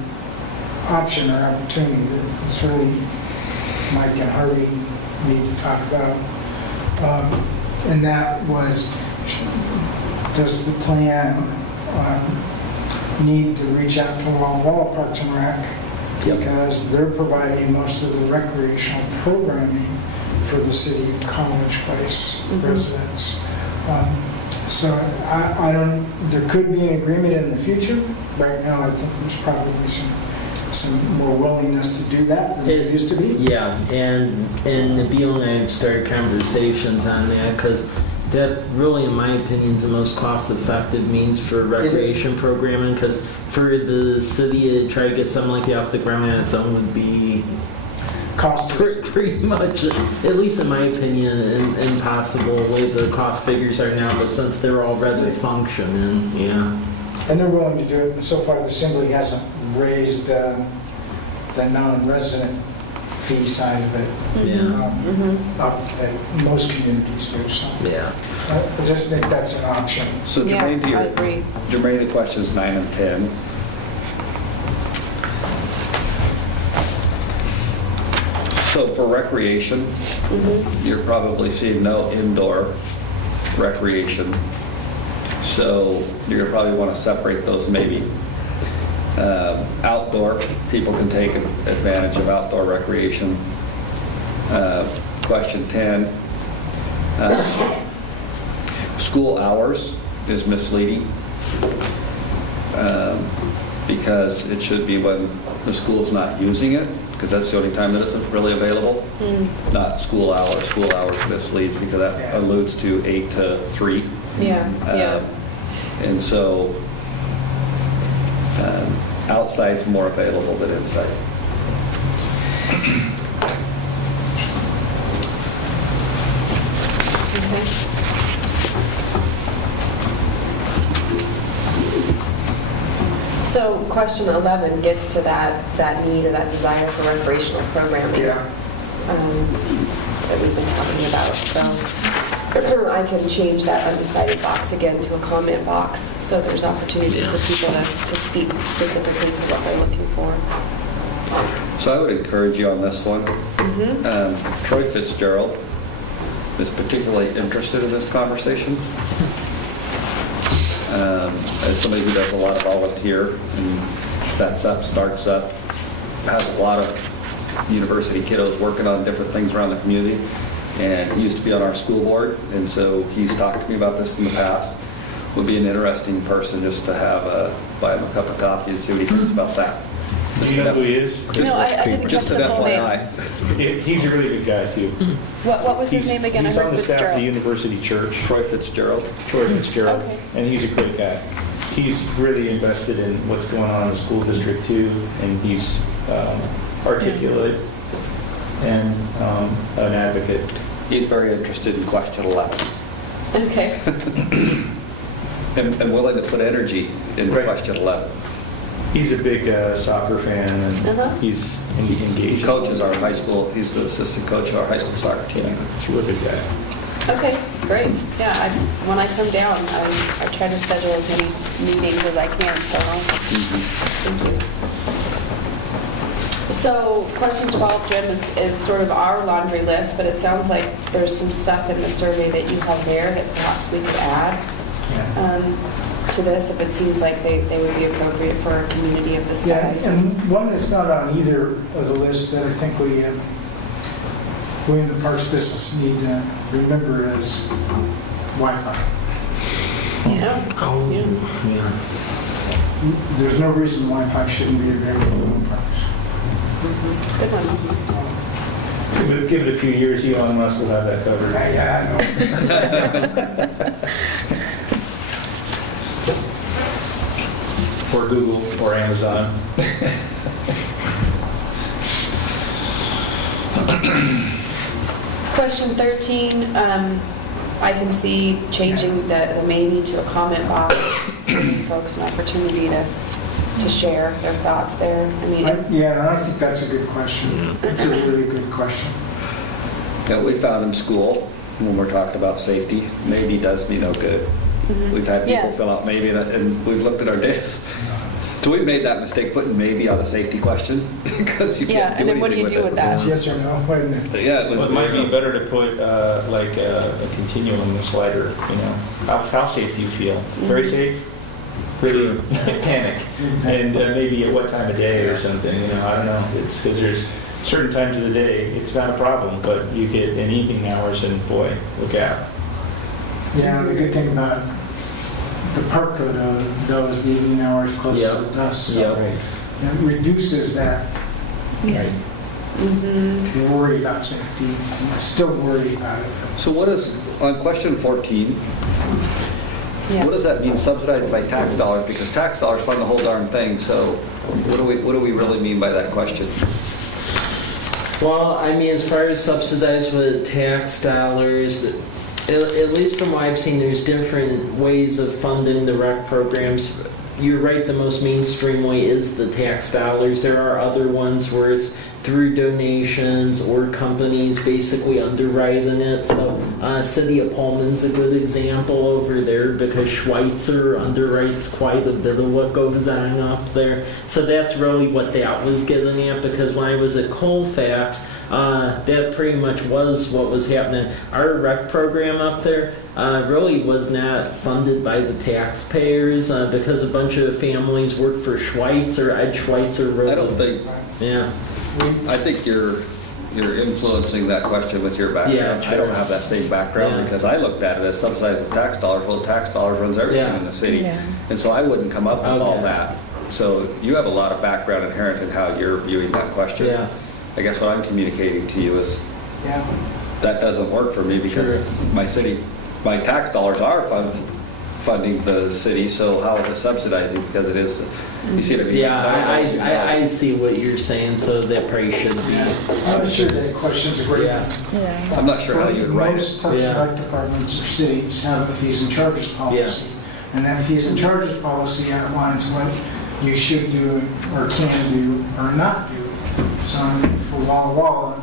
option or opportunity that it's really Mike and Harvey need to talk about. And that was, does the plan need to reach out to all Parks and Rec? Yep. Because they're providing most of the recreational programming for the city of College Place residents. So I don't, there could be an agreement in the future. Right now, I think there's probably some more willingness to do that than there used to be. Yeah, and Nabil and I have started conversations on that, because that really, in my opinion, is the most cost-effective means for recreation programming, because for the city to try to get something like that off the ground on its own would be Cost is, pretty much, at least in my opinion, impossible the way the cost figures are now, but since they're already functioning, yeah. and they're willing to do it. And so far, the assembly hasn't raised the non-resident fee side of it Yeah. up that most communities do. So Yeah. I just think that's an option. So Yeah, germane to I your, agree. germane to questions 9 and 10. So for recreation, you're probably seeing no indoor recreation. So you're gonna probably want to separate those maybe. Outdoor, people can take advantage of outdoor recreation. Question 10, school hours is misleading because it should be when the school's not using it, because that's the only time that it's really available. Not school hours. School hours misleads because that alludes to 8 to 3. Yeah, yeah. And so outside's more available than inside. Okay. So question 11 gets to that need or that desire for recreational programming that we've been talking about. So I can change that undecided box again to a comment box, so there's opportunity for people to speak specifically to what they're looking for. So I would encourage you on this one. Troy Fitzgerald is particularly interested in this conversation. As somebody who does a lot of volunteer and sets up, starts up, has a lot of university kiddos working on different things around the community, and he used to be on our school board, and so he's talked to me about this in the past. Would be an interesting person just to have buy him a cup of coffee and see what he thinks about that. Do you know who he is? No, I didn't catch Just an the full name. FYI. He's a really good guy, too. What was his name again? I He's on heard the staff of the Fitzgerald. University Church, Troy Fitzgerald. Troy Fitzgerald, Okay. and he's a great guy. He's really invested in what's going on in the school district, too, and he's articulate and an advocate. He's very interested in question 11 Okay. and willing to put energy into Right. question 11. He's a big soccer fan, and he's engaged. He coaches our high school, he's the assistant coach of our high school soccer team. He's a real good guy. Okay, great. Yeah, when I come down, I try to schedule as many meetings as I can, so thank you. So question 12, Jim, is sort of our laundry list, but it sounds like there's some stuff in the survey that you have there that perhaps we could add to this if it seems like they would be appropriate for our community of this Yeah, size. and one that's not on either of the list that I think we in the parks business need to remember is Wi-Fi. Yeah. Oh, Yeah. yeah. There's no reason Wi-Fi shouldn't be available in the parks. Good one. Give it a few years, Elon Musk will have that covered. Yeah, I know. Or Google, or Amazon. Question 13, I can see changing the maybe to a comment box, giving folks an opportunity to share their thoughts there. I mean, Yeah, I think that's a good question. It's a really good question. Yeah, we found in school, when we're talking about safety, maybe does me no good. We've had people Yeah. fill out maybe, and we've looked at our data. So we made that mistake putting maybe on a safety question, because you yeah, can't do and then what do anything you with do it. with that? Yes or no? Wait a minute. Yeah, it was. Well, it might be better to put like a continuum, a slider, you know. How safe do you feel? Very safe? Pretty panic? And maybe at what time of day or something, you know, I don't know. It's because there's certain times of the day, it's not a problem, but you get in evening hours and boy, look out. Yeah, the good thing about the park code those the evening hours close to dusk, so it reduces that Right. worry about safety. Still worry about it. So what is, on question 14, Yeah. what does that mean, subsidized by tax dollars? Because tax dollars fund the whole darn thing, so what do we really mean by that question? Well, I mean, as far as subsidized with tax dollars, at least from what I've seen, there's different ways of funding the rec programs. You're right, the most mainstream way is the tax dollars. There are other ones where it's through donations or companies basically underwriting it. So City of Pullman's a good example over there because Schweitzer underwrites quite a bit of what goes on up there. So that's really what that was getting at, because when I was at Colfax, that pretty much was what was happening. Our rec program up there really was not funded by the taxpayers because a bunch of families worked for Schweitzer. Ed Schweitzer wrote. I don't think, Yeah. I think you're influencing that question with your background. Yeah, I don't sure. have that same background Yeah. because I looked at it as subsidized with tax dollars. Well, tax dollars runs everything Yeah. in the city. Yeah. And so I wouldn't come up with all Okay. that. So you have a lot of background inherent in how you're viewing that question. Yeah. I guess what I'm communicating to you is Yeah. that doesn't work for me because my tax dollars are funding the city, so how is it subsidizing? Because it is, you see what I mean? Yeah, I see what you're saying, so that probably should be. I'm not sure that question's a great Yeah. one. Yeah. I'm not sure how you'd write it. Most parks and Yeah. rec departments or cities have a fees and charges policy. And that fees and charges policy outlines what you should do or can do or not do. So for Walla Walla,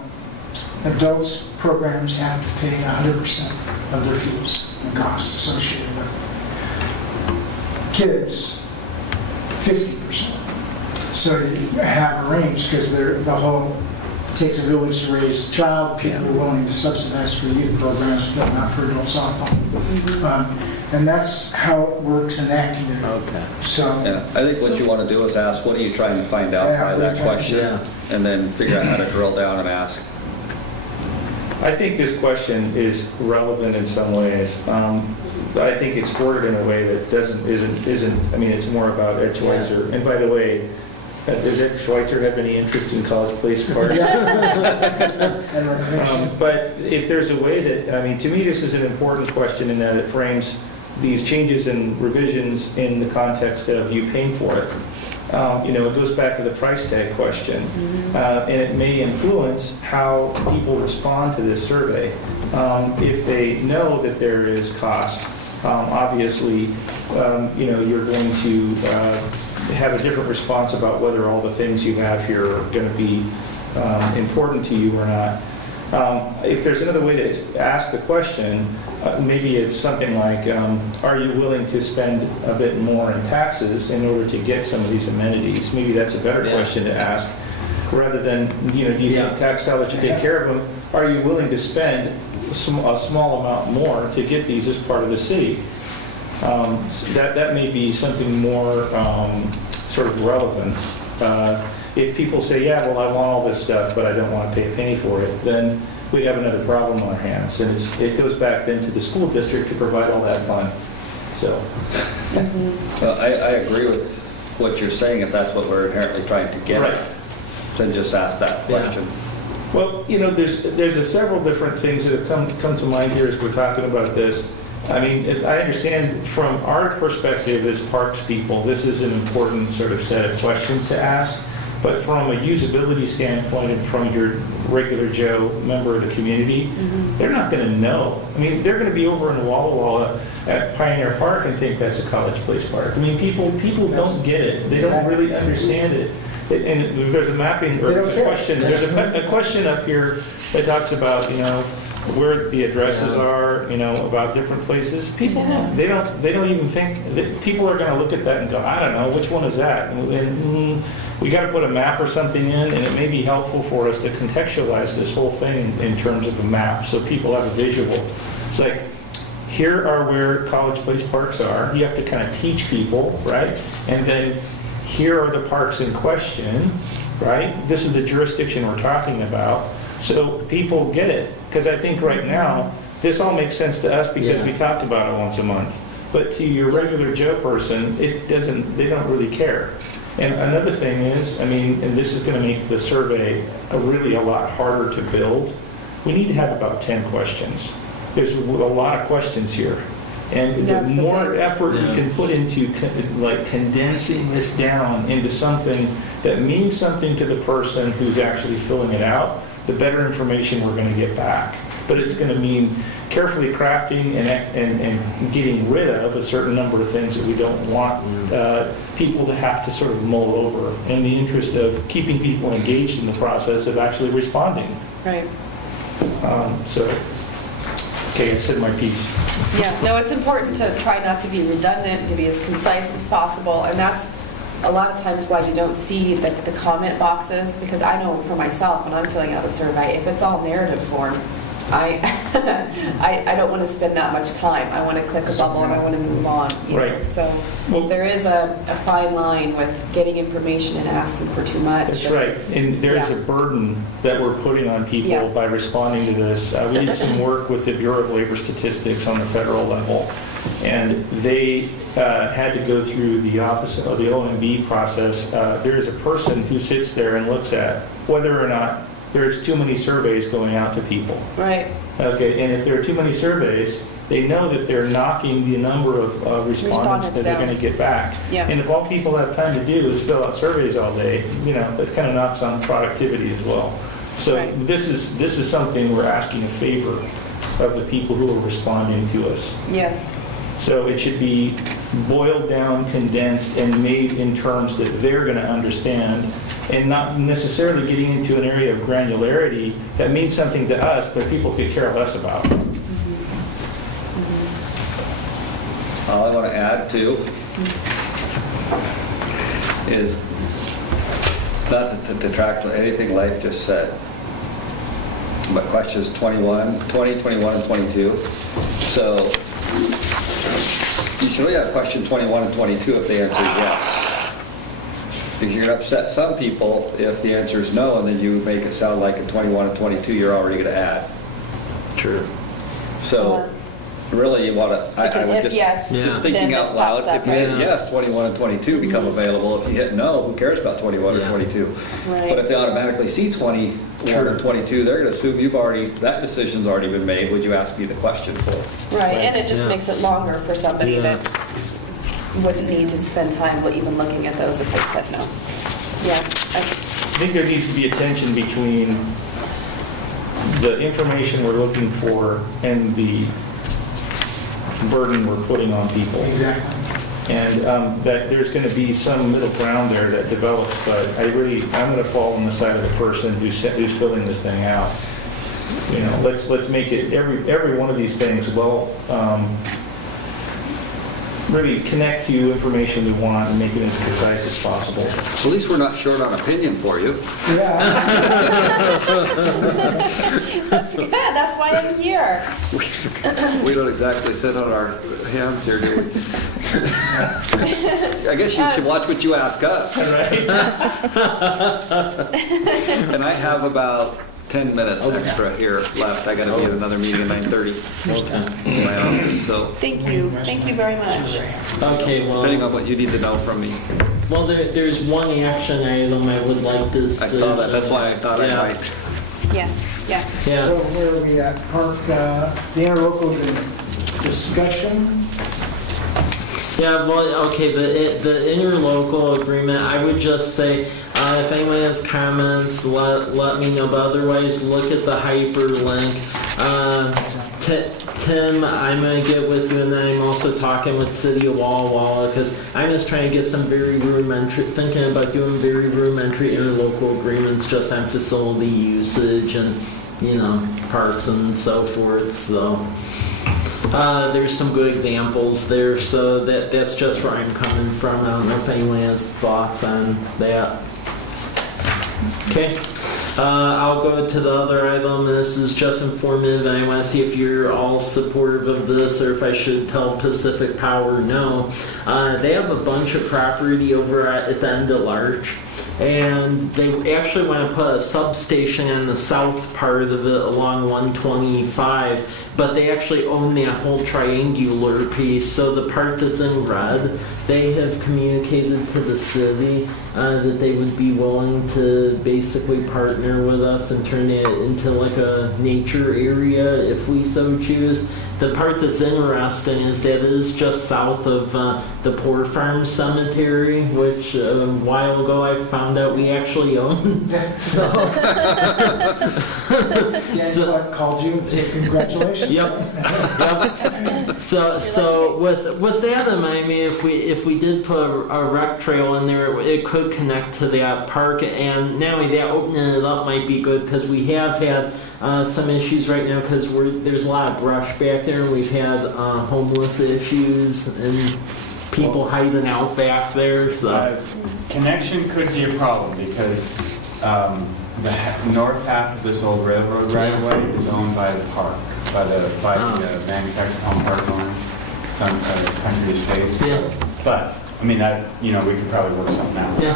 adults programs have to pay 100% of their fees and costs associated with it. Kids, 50%. So you have a range because the whole, it takes a village to raise a child, people are willing to subsidize for youth programs, but not for adult softball. And that's how it works in that community. Okay. So, Yeah, I think what you want to do is ask, what are you trying to find out Yeah, by what are that you trying to question? do? And then figure out how to drill down and ask. I think this question is relevant in some ways. I think it's worded in a way that isn't, I mean, it's more about Ed Schweitzer. And by the way, does Ed Schweitzer have any interest in College Place Park? and recreation. But if there's a way that, I mean, to me, this is an important question in that it frames these changes and revisions in the context of you paying for it. It goes back to the price tag question, and it may influence how people respond to this survey. If they know that there is cost, obviously, you're going to have a different response about whether all the things you have here are going to be important to you or not. If there's another way to ask the question, maybe it's something like, are you willing to spend a bit more in taxes in order to get some of these amenities? Maybe that's a better question to ask, rather than, do you have tax dollars to take care of them? Are you willing to spend a small amount more to get these as part of the city? That may be something more sort of relevant. If people say, yeah, well, I want all this stuff, but I don't want to pay a penny for it, then we have another problem on our hands. And it goes back then to the school district to provide all that fund. So. Well, I agree with what you're saying, if that's what we're inherently trying to get at, to just ask that question. Well, there's several different things that have come to mind here as we're talking about this. I mean, I understand from our perspective as parks people, this is an important sort of set of questions to ask. But from a usability standpoint and from your regular Joe member of the community, they're not going to know. I mean, they're going to be over in Walla Walla at Pioneer Park and think that's a College Place Park. I mean, people don't get it. They don't really understand it. And there's a mapping, or there's a question. There's a question up here that talks about, where the addresses are, about different places. People, they don't even think that people are going to look at that and go, I don't know, which one is that? And we got to put a map or something in, and it may be helpful for us to contextualize this whole thing in terms of a map, so people have a visual. It's like, here are where College Place parks are. You have to kind of teach people, right? And then here are the parks in question, right? This is the jurisdiction we're talking about. So people get it. Because I think right now, this all makes sense to us because we talked about it once a month. But to your regular Joe person, they don't really care. And another thing is, I mean, and this is going to make the survey really a lot harder to build, we need to have about 10 questions. There's a lot of questions here. And the more effort we can put into condensing this down into something that means something to the person who's actually filling it out, the better information we're going to get back. but it's going to mean carefully crafting and getting rid of a certain number of things that we don't want people to have to sort of mull over in the interest of keeping people engaged in the process of actually responding. Right. So, okay, I said my piece. Yeah, no, it's important to try not to be redundant, to be as concise as possible, and that's a lot of times why you don't see the comment boxes, because I know for myself, when I'm filling out a survey, if it's all narrative form, I don't want to spend that much time. I want to click a bubble and I want to move on. You know? Right. So Well- there is a fine line with getting information and asking for too much. That's right, and there's a Yeah. burden that we're putting on people Yeah. by responding to this. We did some work with the Bureau of Labor Statistics on the federal level, and they had to go through the office of the OMB process. There is a person who sits there and looks at whether or not there's too many surveys going out to people. Right. Okay, and if there are too many surveys, they know that they're knocking the number of respondents Respondents that they're down. going to get back. Yeah. And if all people have time to do is fill out surveys all day, that kind of knocks on productivity as well. So Right. this is something we're asking a favor of the people who are responding to us. Yes. So it should be boiled down, condensed, and made in terms that they're going to understand, and not necessarily getting into an area of granularity that means something to us, but people could care less about. All I want to add too is, not to detract from anything Leif just said, but questions 20, 21, and 22. So you should only have question 21 and 22 if the answer is yes. Because you're going to upset some people if the answer is no, and then you make it sound like in 21 and 22 you're already going to add. True. So really you want to, It's I an would if just, yes, just then thinking this out loud, pops up, if you hit right? yes, 21 and 22 become available. If you hit no, who cares about 21 Yeah. or 22? Right. But if they automatically see 21 and 22, they're going to assume that decision's already been made. Would you ask me the question for? Right, and it just Yeah. makes it longer for somebody Yeah. that wouldn't need to spend time even looking at those if they said no. Yeah. I think there needs to be a tension between the information we're looking for and the burden we're putting on people. Exactly. And that there's going to be some middle ground there that develops, but I'm going to fall on the side of the person who's filling this thing out. Let's make it, every one of these things really connect to information we want and make it as concise as possible. At least we're not short on opinion for you. Yeah. That's good, that's why I'm here. We don't exactly sit on our hands here, do we? I guess you should watch what you ask us. Right? And I have about 10 minutes extra here left. I got to be at another meeting at 9:30 in my office, so Thank you very much. Okay, well. depending on what you need to know from me. Well, there's one action item I would like to. I saw that, that's why I thought I Yeah. might. Yeah. Yeah. So where are we at? Park, the interlocal discussion? Yeah, well, okay, the interlocal agreement, I would just say, if anyone has comments, let me know, but otherwise, look at the hyperlink. Tim, I'm going to get with you, and then I'm also talking with City of Walla Walla, because I'm just trying to get some thinking about doing very rudimentary interlocal agreements just on facility usage and, parks and so forth, so. There's some good examples there, so that's just where I'm coming from. I don't know if anyone has thoughts on that. Okay, I'll go to the other item. This is just informative, and I want to see if you're all supportive of this or if I should tell Pacific Power no. They have a bunch of property over at the end of Larch, and they actually want to put a substation on the south part of it along 125, but they actually own that whole triangular piece. So the part that's in red, they have communicated to the city that they would be willing to basically partner with us and turn it into like a nature area if we so choose. The part that's interesting is that it is just south of the Poor Farm Cemetery, which a while ago I wife found out we actually own. So, Yeah, So- what, called you and said congratulations? Yep. So with that in mind, I mean, if we did put a rec trail in there, it could connect to that park, and not only that, opening it up might be good because we have had some issues right now because there's a lot of brush back there. We've had homeless issues and people hiding out back there. So Connection could be a problem because the north half of this old railroad right-of-way is owned by the park, by the manufactured home park owner, some country estates. Yeah. But, I mean, that, we could probably work something out. yeah.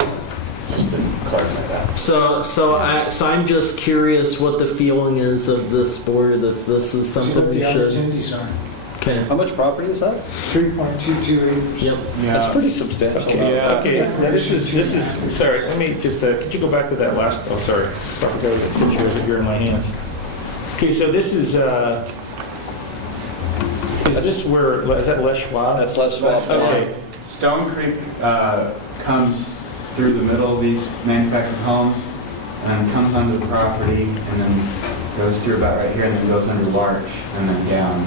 Just to clarify that. So I'm just curious what the feeling is of this board, if this is See something what we the should. opportunities are. Okay. How much property is that? 3.22 acres. Yep. That's pretty substantial. Okay, now this is, sorry, let me just, could you go back to that last, oh, sorry. I've got a picture of it here in my hands. Okay, so this is this where, is that Les Schwab? That's Les Schwab. Okay, Stone Creek comes through the middle of these manufactured homes and then comes onto the property and then goes through about right here and then goes under Larch and then down.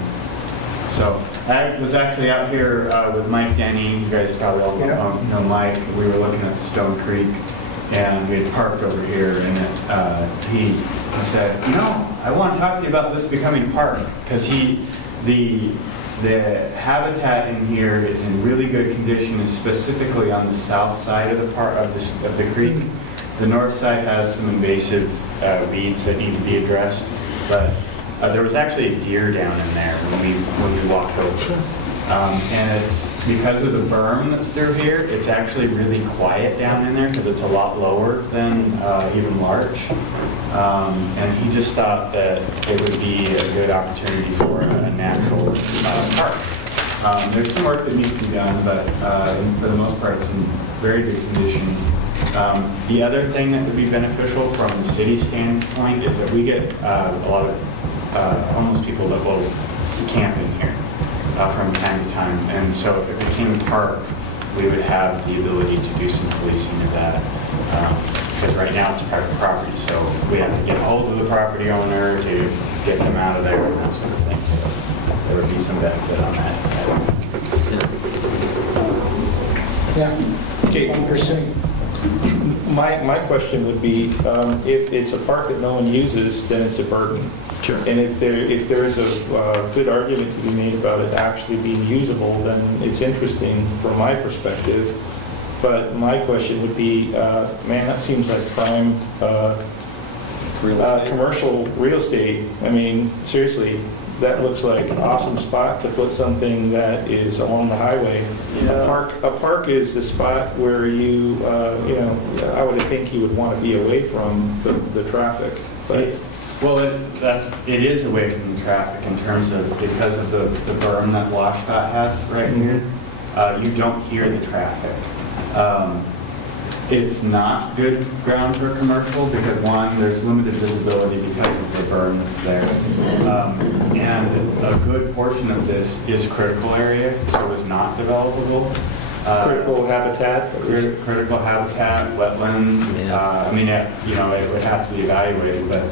So I was actually out here with Mike Denny. You guys probably all know Mike. We were looking at the Stone Creek and we had parked over here and he said, I want to talk to you about this becoming park because the habitat in here is in really good condition, specifically on the south side of the park of the creek. The north side has some invasive weeds that need to be addressed, but there was actually a deer down in there when we walked over. And it's because of the berm that's through here, it's actually really quiet down in there because it's a lot lower than even Larch. And he just thought that it would be a good opportunity for a natural park. There's some work that needs to be done, but for the most part, it's in very good condition. The other thing that would be beneficial from the city standpoint is that we get a lot of homeless people that will camp in here from time to time. And so if it became a park, we would have the ability to do some policing of that. Because right now it's private property, so we have to get a hold of the property owner to get them out of there and that sort of thing. So there would be some benefit on that. Yeah. Okay. 1%. My question would be, if it's a park that no one uses, then it's a burden. Sure. And if there's a good argument to be made about it actually being usable, then it's interesting from my perspective. But my question would be, man, that seems like prime commercial real estate. I mean, seriously, that looks like an awesome spot to put something that is along the highway. Yeah. A park is the spot where I would think you would want to be away from the traffic. But Well, it is away from the traffic in terms of, because of the berm that Washcott has right here, you don't hear the traffic. It's not good ground for commercial because, one, there's limited visibility because of the berm that's there. And a good portion of this is critical area, so it's not developable. critical habitat? Critical habitat, wetlands. Yeah. I mean, it would have to be evaluated, but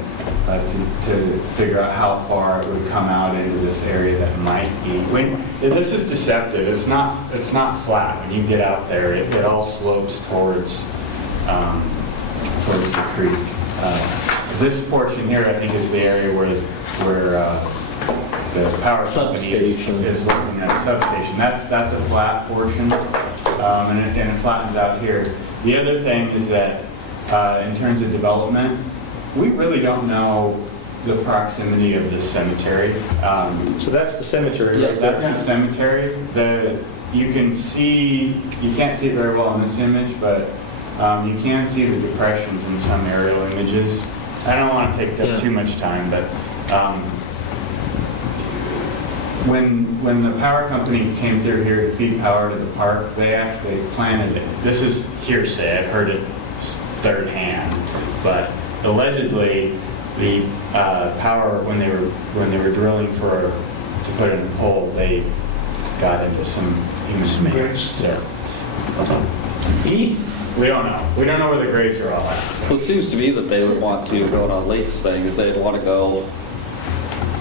to figure out how far it would come out into this area that might be. This is deceptive. It's not flat. When you get out there, it all slopes towards the creek. This portion here, I think, is the area where the power company is looking at a substation. That's a flat portion, and it flattens out here. The other thing is that in terms of development, we really don't know the proximity of this cemetery. So that's the cemetery, Yeah, right? that's the cemetery. You can't see it very well in this image, but you can see the depressions in some aerial images. I don't want to take up too much time, but when the power company came through here to feed power to the park, they actually planted it. This is hearsay. I've heard it third hand, but allegedly the power, when they were drilling to put in a pole, they got into some human remains. So, We don't know. We don't know where the graves are all at. so. Well, it seems to me that they would want to, going on Lath's thing, is they'd want to go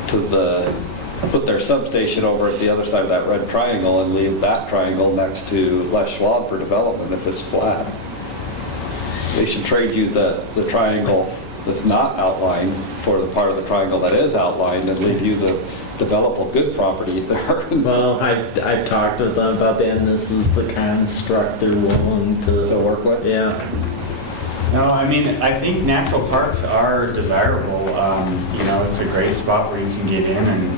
to put their substation over at the other side of that red triangle and leave that triangle next to Les Schwab for development if it's flat. They should trade you the triangle that's not outlined for the part of the triangle that is outlined and leave you the developable good property there. Well, I've talked with them about that, and this is the construct they're willing To work with? Yeah. No, I mean, I think natural parks are desirable. It's a great spot where you can get in and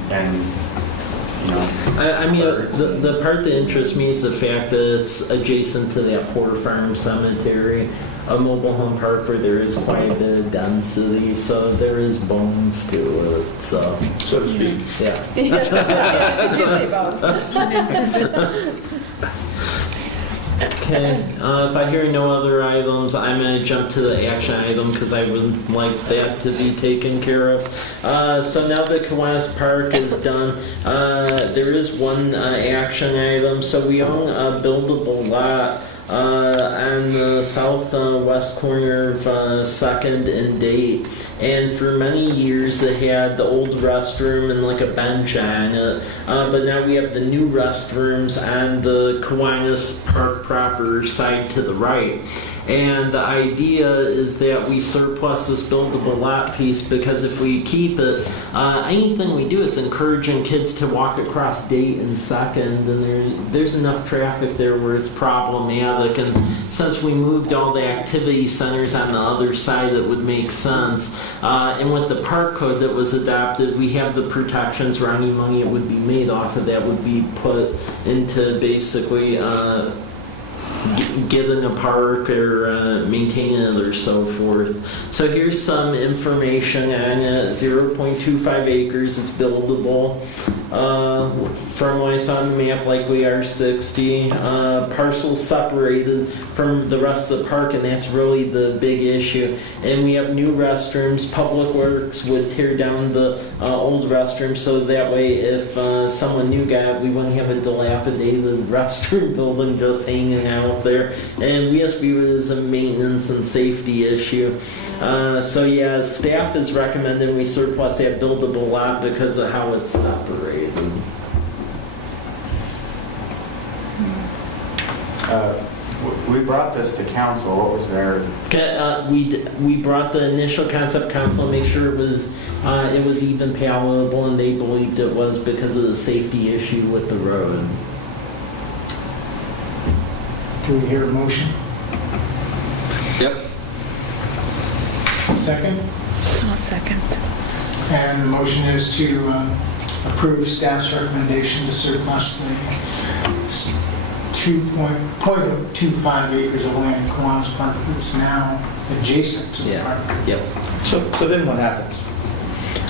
I mean, birds. the part that interests me is the fact that it's adjacent to that Poor Farm Cemetery, a mobile home park where there is quite a bit of density, so there is bones to it, so, So to speak. yeah. Okay, if I hear no other items, I'm going to jump to the action item because I would like that to be taken care of. So now that Kiwanis Park is done, there is one action item. So we own a buildable lot on the southwest corner of 2nd and Date. And for many years it had the old restroom and like a bench on it. But now we have the new restrooms on the Kiwanis Park proper side to the right. And the idea is that we surplus this buildable lot piece because if we keep it, anything we do, it's encouraging kids to walk across Date and 2nd, and there's enough traffic there where it's problematic. And since we moved all the activity centers on the other side, it would make sense. And with the park code that was adopted, we have the protections where any money that would be made off of that would be put into basically getting a park or maintaining it or so forth. So here's some information on it. 0.25 acres, it's buildable. From what I saw on the map, likely R60. Parcels separated from the rest of the park, and that's really the big issue. And we have new restrooms. Public Works would tear down the old restrooms, so that way if someone new got it, we wouldn't have a dilapidated restroom building just hanging out there. And we just view it as a maintenance and safety issue. So yeah, staff is recommending we surplus that buildable lot because of how it's separated. We brought this to council. What was their? We brought the initial concept council, make sure it was even palatable, and they believed it was because of the safety issue with the road. Do we hear a motion? Yep. Second? I'll second. And the motion is to approve staff's recommendation to surplus the 2.25 acres of land in Kiwanis Park that's now adjacent to the Yeah. park. Yep. So then what happens?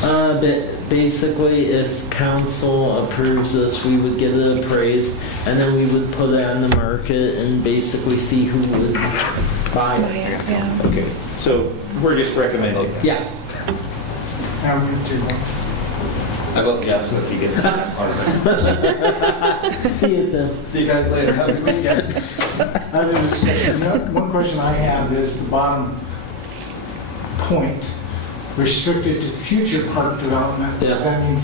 But basically, if council approves this, we would get it appraised, and then we would put it on the market and basically see who would buy it. Yeah. Okay, so we're just recommending. Yeah. Now we get to I vote yes if he gets that part of it. See it then. See you guys later. Have a good weekend. other discussion. One question I have is the bottom point, restricted to future park development. Yeah. Does that mean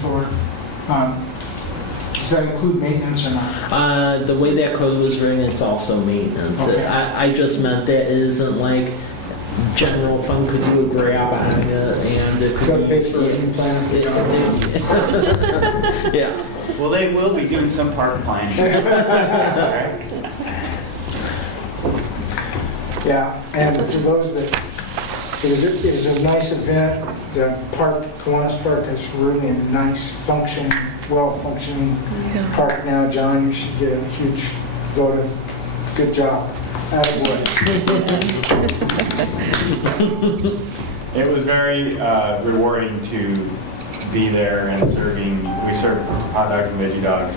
does that include maintenance or not? The way that code was written, it's also maintenance. Okay. I just meant that it isn't like general fund could do a grab on it and it Got to could pay be... for a plan for the Yeah. Well, they will be doing some park planning. Right? Yeah, and for those that, it is a nice event. The park, Kiwanis Park, is really a nice functioning, well-functioning Yeah. park now. John, you should get a huge vote of good job. Attaboy. It was very rewarding to be there and serving. We served hot dogs and veggie dogs,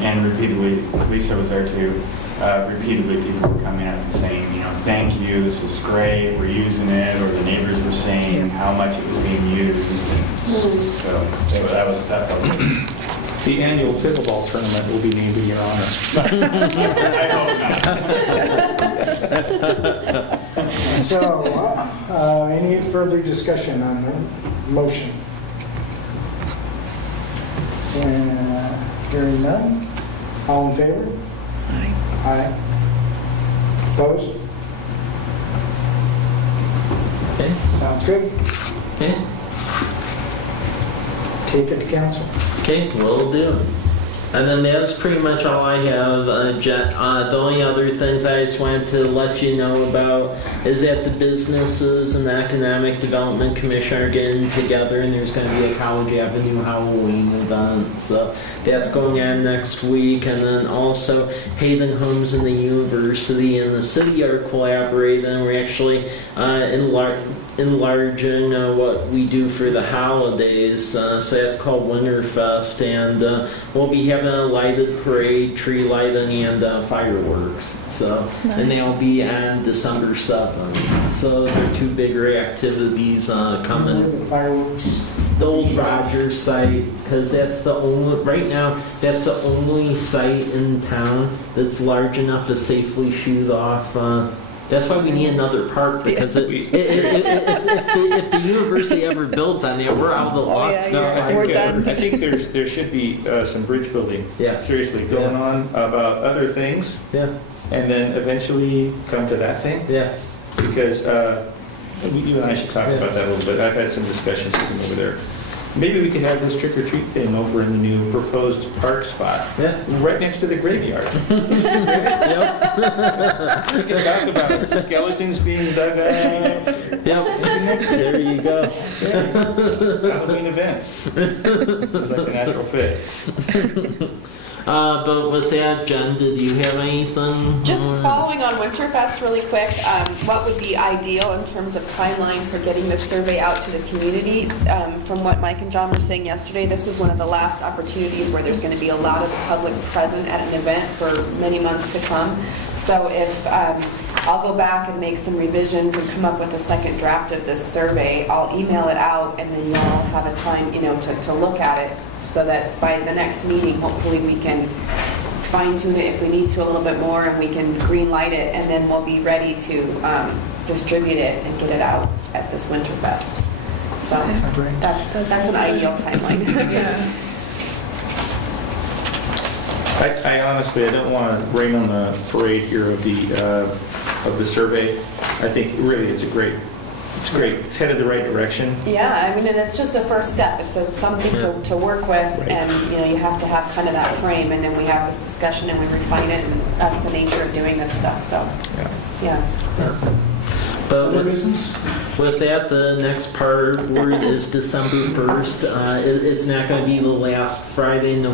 and repeatedly, Lisa was there too. Repeatedly, people were coming up and saying, thank you, this is great, we're using it, or the neighbors were saying how much it was being used. And so that felt good. The annual pickleball tournament will be named in your honor. So, any further discussion on the motion? Hearing none, all in favor? Aye. Aye. Opposed? Okay, Sounds good. okay, Take it to council. okay, will do. And then that was pretty much all I have. The only other things I just wanted to let you know about is that the businesses and the Economic Development Commission are getting together, and there's going to be a College Avenue Halloween event. So that's going on next week. And then also Haven Homes and the university and the city are collaborating. We're actually enlarging what we do for the holidays. So that's called Winterfest, and we'll be having a lighted parade, tree lighting, and fireworks. So, and they'll be on December 7th. So those are two bigger activities Where coming. the fireworks? The old Rogers site, because that's the only, right now, that's the only site in town that's large enough to safely shoot off. That's why we need another park, because if the university ever builds on there, we're out of luck. yeah, No, We're done. I think there should be some bridge building, Yeah. seriously, going on about other things, Yeah, and then eventually come to that thing, yeah. because you and I should talk about that a little bit. I've had some discussions with them over there. Maybe we could have this trick or treat thing over in the new proposed park spot, Yeah. right next to the graveyard. Yep. We can talk about skeletons being dug up. Yep. There you go. Halloween events. It's like a natural fit. But with that, Jen, did you have anything? Just following on Winterfest really quick, what would be ideal in terms of timeline for getting this survey out to the community? From what Mike and John were saying yesterday, this is one of the last opportunities where there's going to be a lot of the public present at an event for many months to come. So if I'll go back and make some revisions and come up with a second draft of this survey, I'll email it out, and then y'all have a time, to look at it, so that by the next meeting, hopefully we can fine tune it if we need to a little bit more, and we can green light it, and then we'll be ready to distribute it and get it out at this Winterfest. So Great. that's an ideal timeline. Yeah. I honestly, I don't want to rain on the parade here of the survey. I think really it's great. It's headed the right direction. Yeah, I mean, and it's just a first step. It's something to work with, Right. and you have to have kind of that frame, and then we have this discussion and we refine it, and that's the nature of doing this stuff. So, Yeah. yeah. But Other business? with that, the next part word is December 1st. It's not going to be the last Friday in November.